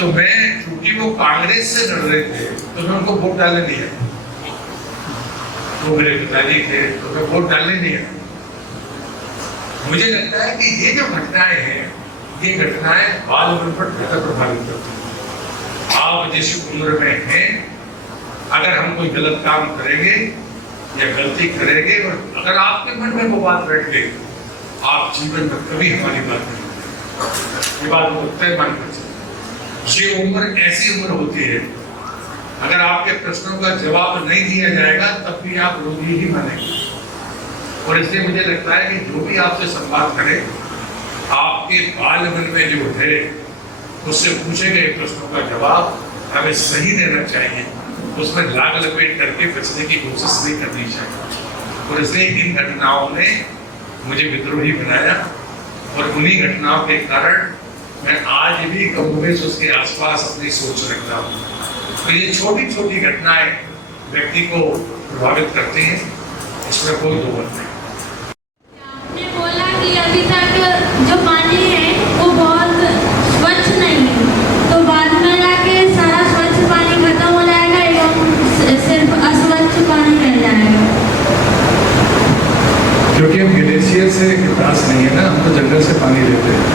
तो मैं, क्योंकि वो कांग्रेस से लड़ रहे थे, तो मैं उनको वोट डालने नहीं आया। वो मेरे पिताजी थे, तो मैं वोट डालने नहीं आया। मुझे लगता है कि ये जो घटनाएं हैं, ये घटनाएं बाल मन पर ज्यादा प्रभावित करती हैं। आप जिस उम्र में हैं, अगर हम कोई गलत काम करेंगे या गलती करेंगे, और अगर आपके मन में वो बात बैठ गई, आप जीवन में कभी हमारी बात नहीं, ये बात को तय मान कर सकते। ये उम्र ऐसी उम्र होती है, अगर आपके प्रश्नों का जवाब नहीं दिया जाएगा तब भी आप रोगी ही मानेंगे। और इसलिए मुझे लगता है कि जो भी आपसे संवाद करे, आपके बाल मन में जो है उससे पूछे गए प्रश्नों का जवाब हमें सही देना चाहिए, उसमें लाग लपेट करके बचने की कोशिश नहीं करनी चाहिए। और इसलिए इन घटनाओं ने मुझे विद्रोही बनाया, और उन्हीं घटनाओं के कारण मैं आज भी कमोबेश उसके आसपास अपनी सोच रखता हूँ। तो ये छोटी छोटी घटनाएं व्यक्ति को प्रभावित करती हैं, इसमें कोई दो मत नहीं। आपने बोला कि अभी तक जो पानी है वो बहुत स्वच्छ नहीं है, तो बाद में जाके सारा स्वच्छ पानी खत्म हो जाएगा एवं सिर्फ अस्वच्छ पानी रह जाएगा। क्योंकि हम ग्लेशियर से पास नहीं है ना, हम तो जंगल से पानी लेते हैं।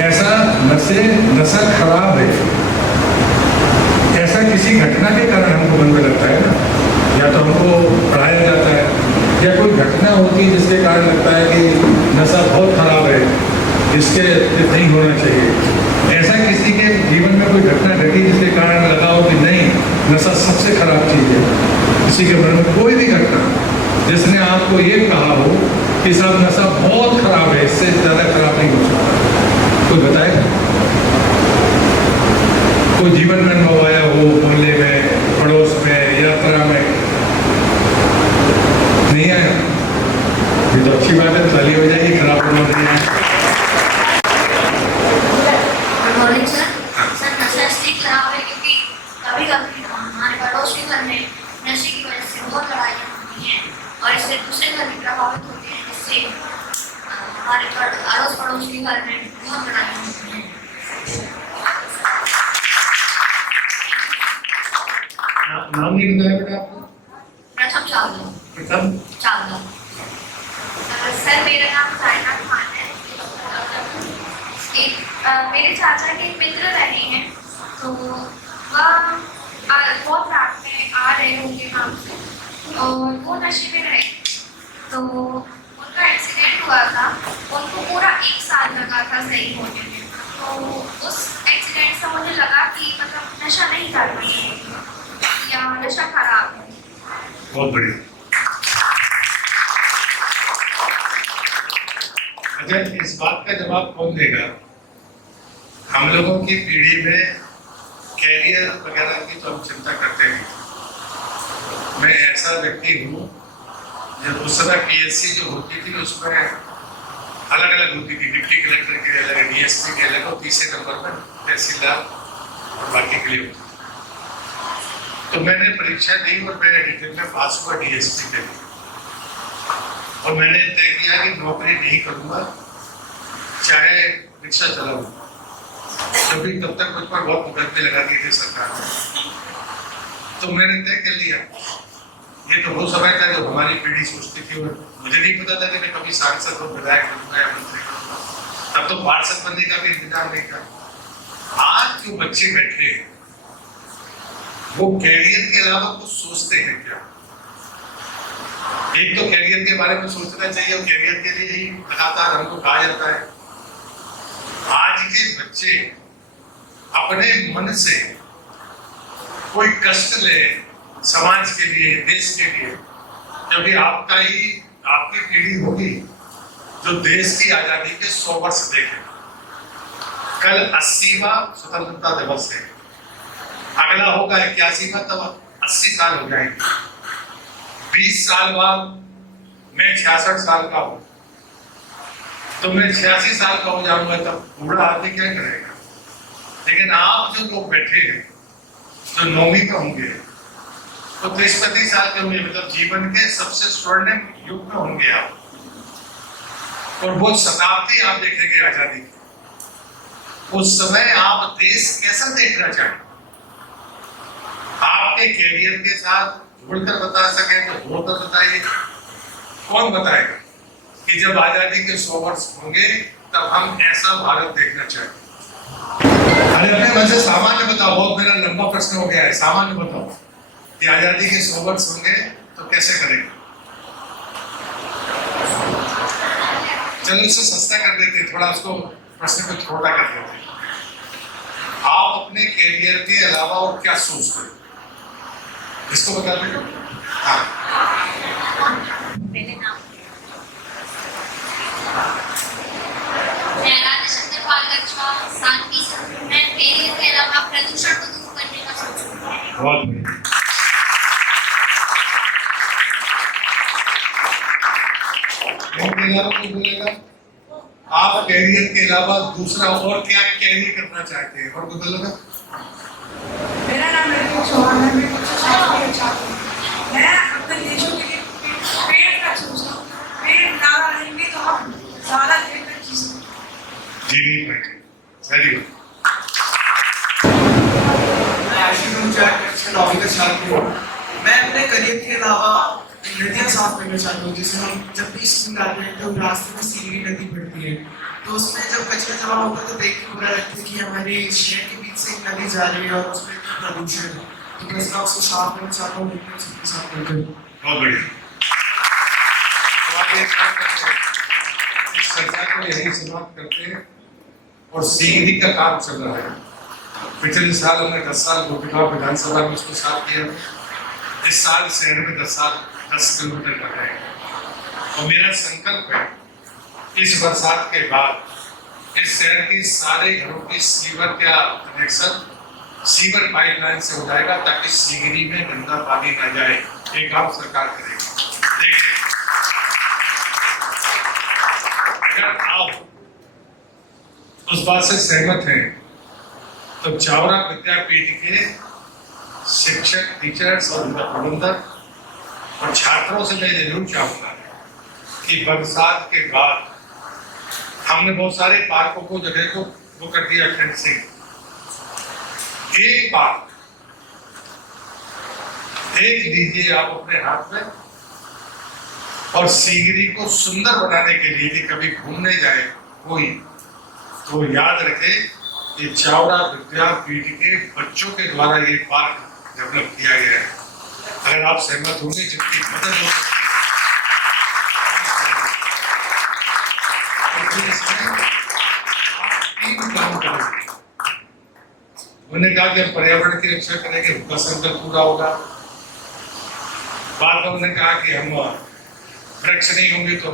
ऐसा नशा खराब है, ऐसा किसी घटना के कारण हमको मन में लगता है ना, या तो हमको पढ़ाया जाता है, या कोई घटना होती है जिसके कारण लगता है कि नशा बहुत खराब है, इसके नहीं होना चाहिए। ऐसा किसी के जीवन में कोई घटना घटी जिसके कारण लगा हो कि नहीं, नशा सबसे खराब चीज़ है। किसी के मन में कोई भी घटना जिसने आपको ये कहा हो कि सब नशा बहुत खराब है, इससे ज़्यादा खराब नहीं हो सकता, कोई बताएगा? कोई जीवन में अनुभव आया हो, मोहल्ले में, पड़ोस में, यात्रा में? नहीं आया? ये तो अच्छी बात है, ताली हो जाएगी, खराब होना नहीं है। Morning sir. सर नशा इसलिए खराब है क्योंकि कभी कभी हमारे पड़ोस के घर में नशे की वजह से बहुत लड़ाइयाँ होती हैं, और इससे दूसरे घर भी प्रभावित होते हैं, जिससे हमारे अड़ोस पड़ोस के घर में बहुत लड़ाइयाँ होती हैं। नाम नहीं बताया बेटा आपको? प्रथम चावला। प्रथम चावला। सर मेरा नाम साइना खान है। मेरे चाचा के एक मित्र रहे हैं, तो वह बहुत रात में आ रहे होंगे काम से, और वो नशे में रहे, तो उनका एक्सीडेंट हुआ था। उनको पूरा 1 साल लगा था सही होने में। तो उस एक्सीडेंट से मुझे लगा कि मतलब नशा नहीं करना चाहिए, या नशा खराब है। बहुत बढ़िया। अच्छा, इस बात का जवाब कौन देगा? हम लोगों की पीढ़ी में कैरियर वगैरह की तो हम चिंता करते हैं। मैं ऐसा व्यक्ति हूँ जब उस समय पीएससी जो होती थी उसमें अलग अलग होती थी, डिप्टी कलेक्टर के लिए अलग, डीएसपी के अलग, और तीसरे नंबर पर तहसीलदार और बाकी के लिए होती। तो मैंने परीक्षा दी और मैं रिटर्न में पास हुआ डीएसपी के लिए, और मैंने तय किया कि नौकरी नहीं करूंगा, चाहे रिक्शा चलाऊं, क्योंकि तब तक मुझ पर बहुत मुकदमे लगा दिए थे सरकार ने। तो मैंने तय कर लिया। ये तो वो समय था जब हमारी पीढ़ी सोचती थी, और मुझे नहीं पता था कि मैं कभी सांसद और विधायक बनूंगा या मंत्री बनूंगा। तब तो पार्षद बनने का भी इंतजाम नहीं था। आज जो बच्चे बैठे हैं वो कैरियर के अलावा कुछ सोचते हैं क्या? एक तो कैरियर के बारे में सोचना चाहिए, और कैरियर के लिए ही लगातार हमको कहा जाता है। आज के बच्चे अपने मन से कोई कष्ट ले समाज के लिए, देश के लिए, जब आपकी पीढ़ी होगी जो देश की आजादी के 100 वर्ष देखे। कल 80वां स्वतंत्रता दिवस है, अगला होगा 81वां, तब 80 साल हो जाएंगे। 20 साल बाद मैं 66 साल का हूं, तो मैं 86 साल का हो जाऊंगा, तब बूढ़ा आदमी क्या करेगा? लेकिन आप जो लोग बैठे हैं, जो 9वीं का होंगे, तो 30-35 साल के होंगे, मतलब जीवन के सबसे स्वर्णिम युग में होंगे आप। और वो शताब्दी आप देखेंगे आजादी की, उस समय आप देश कैसा देखना चाहेंगे? आपके कैरियर के साथ जुड़कर बता सके तो जोड़कर बताइए। कौन बताएगा कि जब आजादी के 100 वर्ष होंगे तब हम ऐसा भारत देखना चाहेंगे? अरे अपने मन से सामान्य बताओ, बहुत मेरा लंबा प्रश्न हो गया है, सामान्य बताओ कि आजादी के 100 वर्ष होंगे तो कैसे करेंगे? चलो इसको सस्ता कर देते, थोड़ा उसको प्रश्न को छोटा कर देते। आप अपने कैरियर के अलावा और क्या सोचते हैं, इसको बता दें। हाँ, मैं कैरियर के अलावा प्रदूषण को दूर करने का सोचूंगी। बहुत बढ़िया। बोलेगा आप कैरियर के अलावा दूसरा और क्या कैरी करना चाहते हैं, और बोलेगा। मेरा नाम रितु चौहान है, मैं कुछ मैं अपने देशों के लिए पेड़ का सोचता हूँ। पेड़ ना रहेंगे तो हम ज्यादा देर तक जी सकते। जी नहीं पाएंगे। Very good. मैं आशीष कक्षा 9वीं का छात्र हूँ। मैं अपने करियर के अलावा नदियाँ साफ करना चाहता हूँ। जैसे हम जब भी स्कूल आते हैं तो रास्ते में सीगरी नदी पड़ती है, तो उसमें जब कचरा जमा होता है तो देख के बुरा लगता है कि हमारे शहर के बीच से एक नदी जा रही है और उसमें प्रदूषण है। तो बस मैं उसको साफ करना चाहता हूँ, लेकिन उसको साफ करके। बहुत बढ़िया। तो आप एक काम करते हैं, इस चर्चा को यही समाप्त करते हैं, और सीगरी का काम चल रहा है। पिछले साल हमने 10 साल गोपीगांव विधानसभा में उसको साफ किया। इस साल शहर में 10 किलोमीटर कर रहे हैं, और मेरा संकल्प है इस बरसात के बाद इस शहर की सारे घरों की सीवर का कनेक्शन सीवर पाइपलाइन से हो जाएगा, ताकि सीगरी में गंदा पानी ना जाए। ये काम सरकार करेगी। देखिए, अगर आप उस बात से सहमत हैं तो चावड़ा विद्यापीठ के शिक्षक, टीचर्स और प्रबंधक और छात्रों से मैं जरूर चाहूंगा कि बरसात के बाद हमने बहुत सारे पार्कों को, जगह को वो कर दिया फेंसिंग। एक पार्क देख लीजिए आप अपने हाथ में, और सीगरी को सुंदर बनाने के लिए कि कभी घूमने जाए कोई, तो याद रखे कि चावड़ा विद्यापीठ के बच्चों के द्वारा ये पार्क डेवलप किया गया है। अगर आप सहमत होंगे, जितनी मदद हो सकती है उन्होंने कहा कि हम पर्यावरण की रक्षा करेंगे, उनका संकल्प पूरा होगा। बाद में उन्होंने कहा कि हम वृक्ष नहीं होंगे तो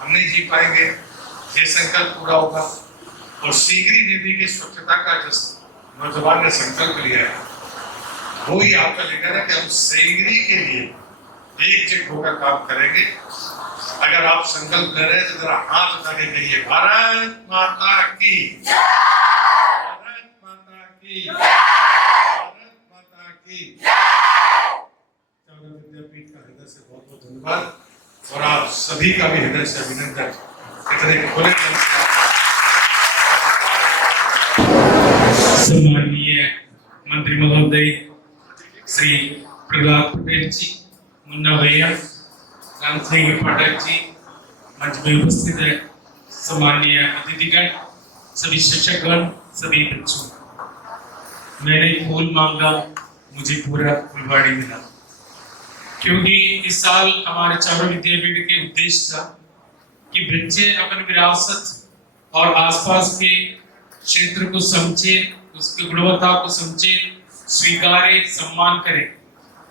हम नहीं जी पाएंगे, ये संकल्प पूरा होगा। और सीगरी नदी की स्वच्छता का जिस नौजवान ने संकल्प लिया है, वो ही आपका लेकर है कि हम सीगरी के लिए एकजुट होकर काम करेंगे। अगर आप संकल्प ले रहे हैं तो जरा हाथ उठा के कहिए, भारत माता की जय, भारत माता की जय, भारत माता की जय। चावड़ा विद्यापीठ का हृदय से बहुत बहुत धन्यवाद और आप सभी का भी हृदय से अभिनंदन। इतने खुले मन से सम्माननीय मंत्री महोदय श्री प्रहलाद पटेल जी, मुन्ना भैया, राम सिंह पाठक जी, मंच में उपस्थित है सम्माननीय अतिथिगण, सभी शिक्षकगण, सभी बच्चों। मैंने फूल मांगा, मुझे पूरा फुलवाड़ी मिला, क्योंकि इस साल हमारे चावड़ा विद्यापीठ के उद्देश्य था कि बच्चे अपनी विरासत और आसपास के क्षेत्र को समझे, उसकी गुणवत्ता को समझे, स्वीकारे, सम्मान करें,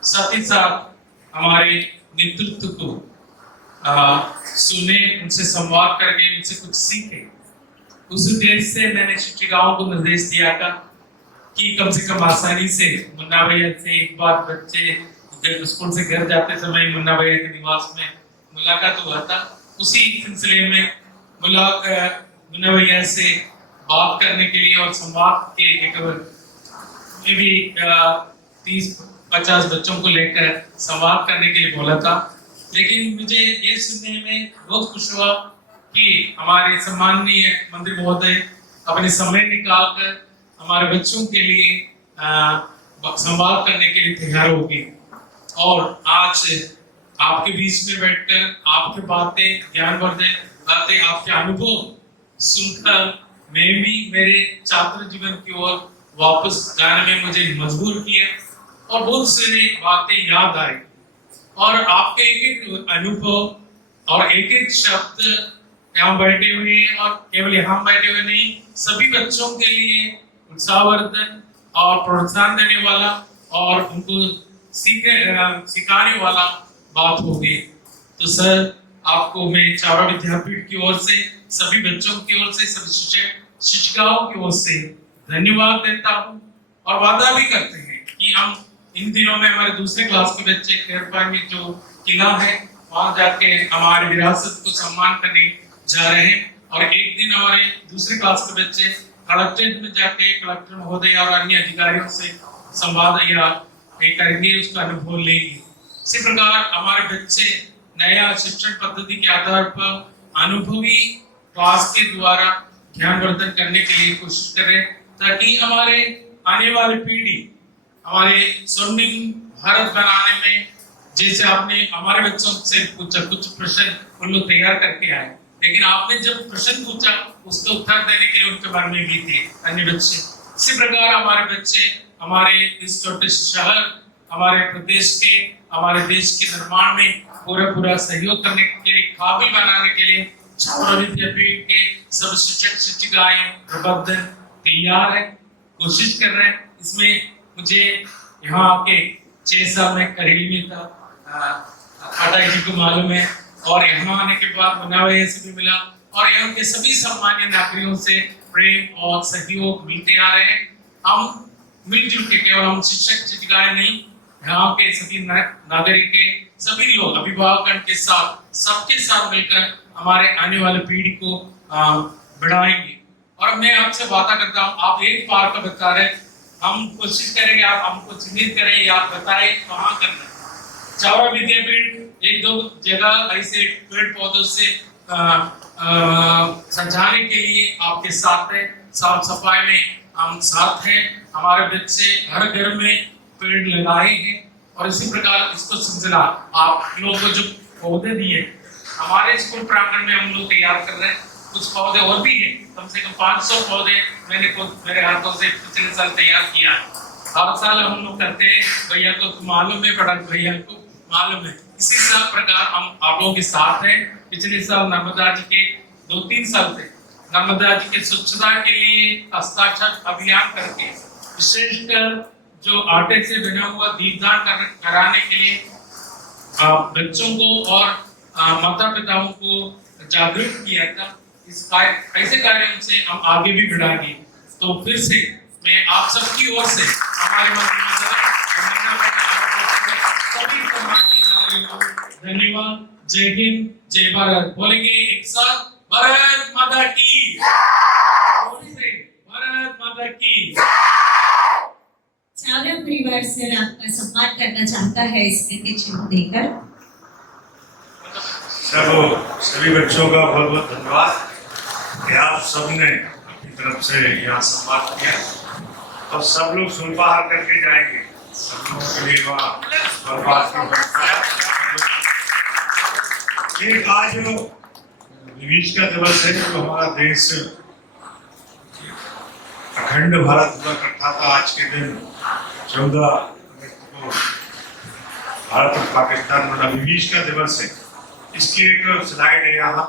साथ ही साथ हमारे नेतृत्व को सुने, उनसे संवाद करके उनसे कुछ सीखे। उस उद्देश्य से मैंने शिक्षिकाओं को निर्देश दिया था कि कम से कम आसानी से मुन्ना भैया से एक बार बच्चे जब स्कूल से घर जाते समय मुन्ना भैया के निवास में मुलाकात हुआ था। उसी सिलसिले में मुन्ना भैया से बात करने के लिए और संवाद के एक में भी 30-50 बच्चों को लेकर संवाद करने के लिए बोला था। लेकिन मुझे ये सुनने में बहुत खुश हुआ कि हमारे सम्माननीय मंत्री महोदय अपने समय निकालकर हमारे बच्चों के लिए संवाद करने के लिए तैयार हो गए और आज आपके बीच में बैठकर आपकी बातें, ज्ञानवर्धक बातें, आपके अनुभव सुनकर मैं भी मेरे छात्र जीवन की ओर वापस जाने में मुझे मजबूर किया और बहुत सारी बातें याद आई और आपके एक एक अनुभव और एक एक शब्द यहाँ बैठे हुए और केवल यहाँ बैठे हुए नहीं, सभी बच्चों के लिए उत्साहवर्धन और प्रोत्साहन देने वाला और उनको सिखाने वाला बात होगी। तो सर, आपको मैं चावड़ा विद्यापीठ की ओर से, सभी बच्चों की ओर से, सभी शिक्षिकाओं की ओर से धन्यवाद देता हूँ और वादा भी करते हैं कि हम इन दिनों में हमारे दूसरे क्लास के बच्चे खैरपा में जो किला है वहां जाके हमारी विरासत को सम्मान करने जा रहे हैं और एक दिन हमारे दूसरे क्लास के बच्चे कलेक्ट्रेट में जाके कलेक्टर महोदय और अन्य अधिकारियों से संवाद या करेंगे, उसका अनुभव लेंगे। इसी प्रकार हमारे बच्चे नया शिक्षण पद्धति के आधार पर अनुभवी क्लास के द्वारा ज्ञानवर्धन करने के लिए कोशिश करें ताकि हमारे आने वाली पीढ़ी हमारे स्वर्णिम भारत बनाने में, जैसे आपने हमारे बच्चों से पूछा कुछ प्रश्न उन लोग तैयार करके आए, लेकिन आपने जब प्रश्न पूछा उसका उत्तर देने के लिए उनके बारे में भी थे अन्य बच्चे। इसी प्रकार हमारे बच्चे हमारे इस छोटे शहर, हमारे प्रदेश के, हमारे देश के निर्माण में पूरा सहयोग करने के लिए, काबिल बनाने के लिए चावड़ा विद्यापीठ के सब शिक्षक शिक्षिकाएं प्रबंधन तैयार है, कोशिश कर रहे हैं। इसमें मुझे यहाँ आके 6 साल में करेली में था, पाठक जी को मालूम है, और यहाँ आने के बाद मुन्ना भैया से भी मिला और यहाँ के सभी सम्मान्य नागरिकों से प्रेम और सहयोग मिलते आ रहे हैं। हम मिलजुल के, केवल हम शिक्षक शिक्षिकाएं नहीं, यहाँ के सभी नागरिक के सभी लोग अभिभावकों के साथ, सबके साथ मिलकर हमारे आने वाले पीढ़ी को बढ़ाएंगे। और मैं आपसे वादा करता हूँ, आप एक बार का बता रहे, हम कोशिश करेंगे आप हमको चिन्हित करें या आप बताएं कहाँ करना है। चावड़ा विद्यापीठ 1-2 जगह ऐसे पेड़ पौधों से सजाने के लिए आपके साथ है, साफ सफाई में हम साथ हैं। हमारे बच्चे हर घर में पेड़ लगाए हैं और इसी प्रकार इसको सिलसिला आप लोगों को जो पौधे दिए हमारे स्कूल प्रांगण में हम लोग तैयार कर रहे हैं। कुछ पौधे और भी हैं, कम से कम 500 पौधे मैंने मेरे हाथों से पिछले साल तैयार किया है। हर साल हम लोग करते हैं, भैया को मालूम है, बड़ा भैया को मालूम है। इसी प्रकार हम आप लोगों के साथ हैं। पिछले साल नर्मदा जी के 2-3 साल से नर्मदा जी के स्वच्छता के लिए हस्ताक्षर अभियान करके विशेषकर जो आटे से बना हुआ दीपदान कराने के लिए बच्चों को और माता पिताओं को जागरूक किया था। इस ऐसे कार्यों से हम आगे भी बढ़ाएंगे। तो फिर से मैं आप सबकी ओर से हमारे मंत्री सभी धन्यवाद। जय हिंद, जय भारत। बोलेंगे एक साथ, भारत माता की। भारत माता की। चावला परिवार सर आपका सम्मान करना चाहता है स्मृति चिन्ह देकर। सभी बच्चों का बहुत बहुत धन्यवाद कि आप सबने अपनी तरफ से यहाँ सम्मान किया और सब लोग सुल्फाहार करके जाएंगे। सब लोगों के लिए वहाँ बर्बाद की व्यवस्था है। एक आज विविध का दिवस है जो हमारा देश अखंड भारत हुआ करता था। आज के दिन 14 अगस्त को भारत और पाकिस्तान वाला विविध का दिवस है। इसकी एक स्लाइड है यहाँ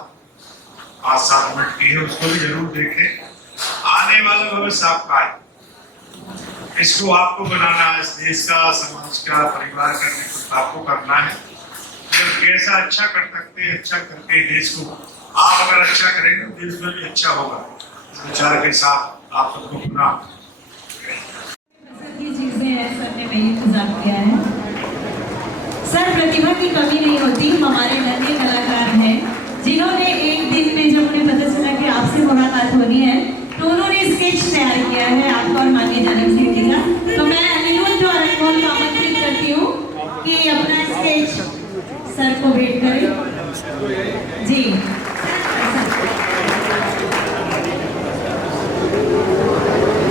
5-7 मिनट की है, उसको भी जरूर देखें। आने वाला भविष्य आपका है, इसको आपको बनाना है। इस देश का, समाज का, परिवार का नेतृत्व आपको करना है। अगर कैसा अच्छा कर सकते हैं, अच्छा करके देश को आप अगर अच्छा करेंगे तो देश में भी अच्छा होगा। इस विचार के साथ आप सबको पुनः चीजें सर ने वही इंतजाम किया है। सर प्रतिभा की कमी नहीं होती, हमारे नन्हे कलाकार हैं जिन्होंने एक दिन में जब उन्हें पता चला कि आपसे मुलाकात होनी है तो उन्होंने स्केच तैयार किया है आपका और माननीय जानम सिंह जी का। तो मैं अनिरुद्ध और अनमोल को आमंत्रित करती हूँ कि अपना स्केच सर को भेंट करें। जी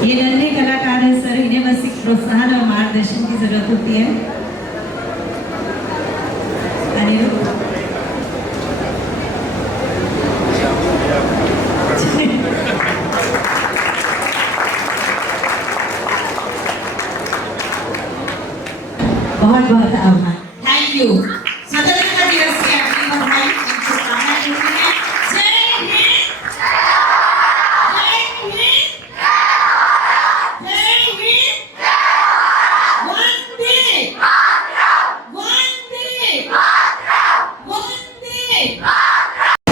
ये नन्हे कलाकार है सर, इन्हें बस एक प्रोत्साहन और मार्गदर्शन की जरूरत होती है। अनिरुद्ध बहुत बहुत आभार। Thank you.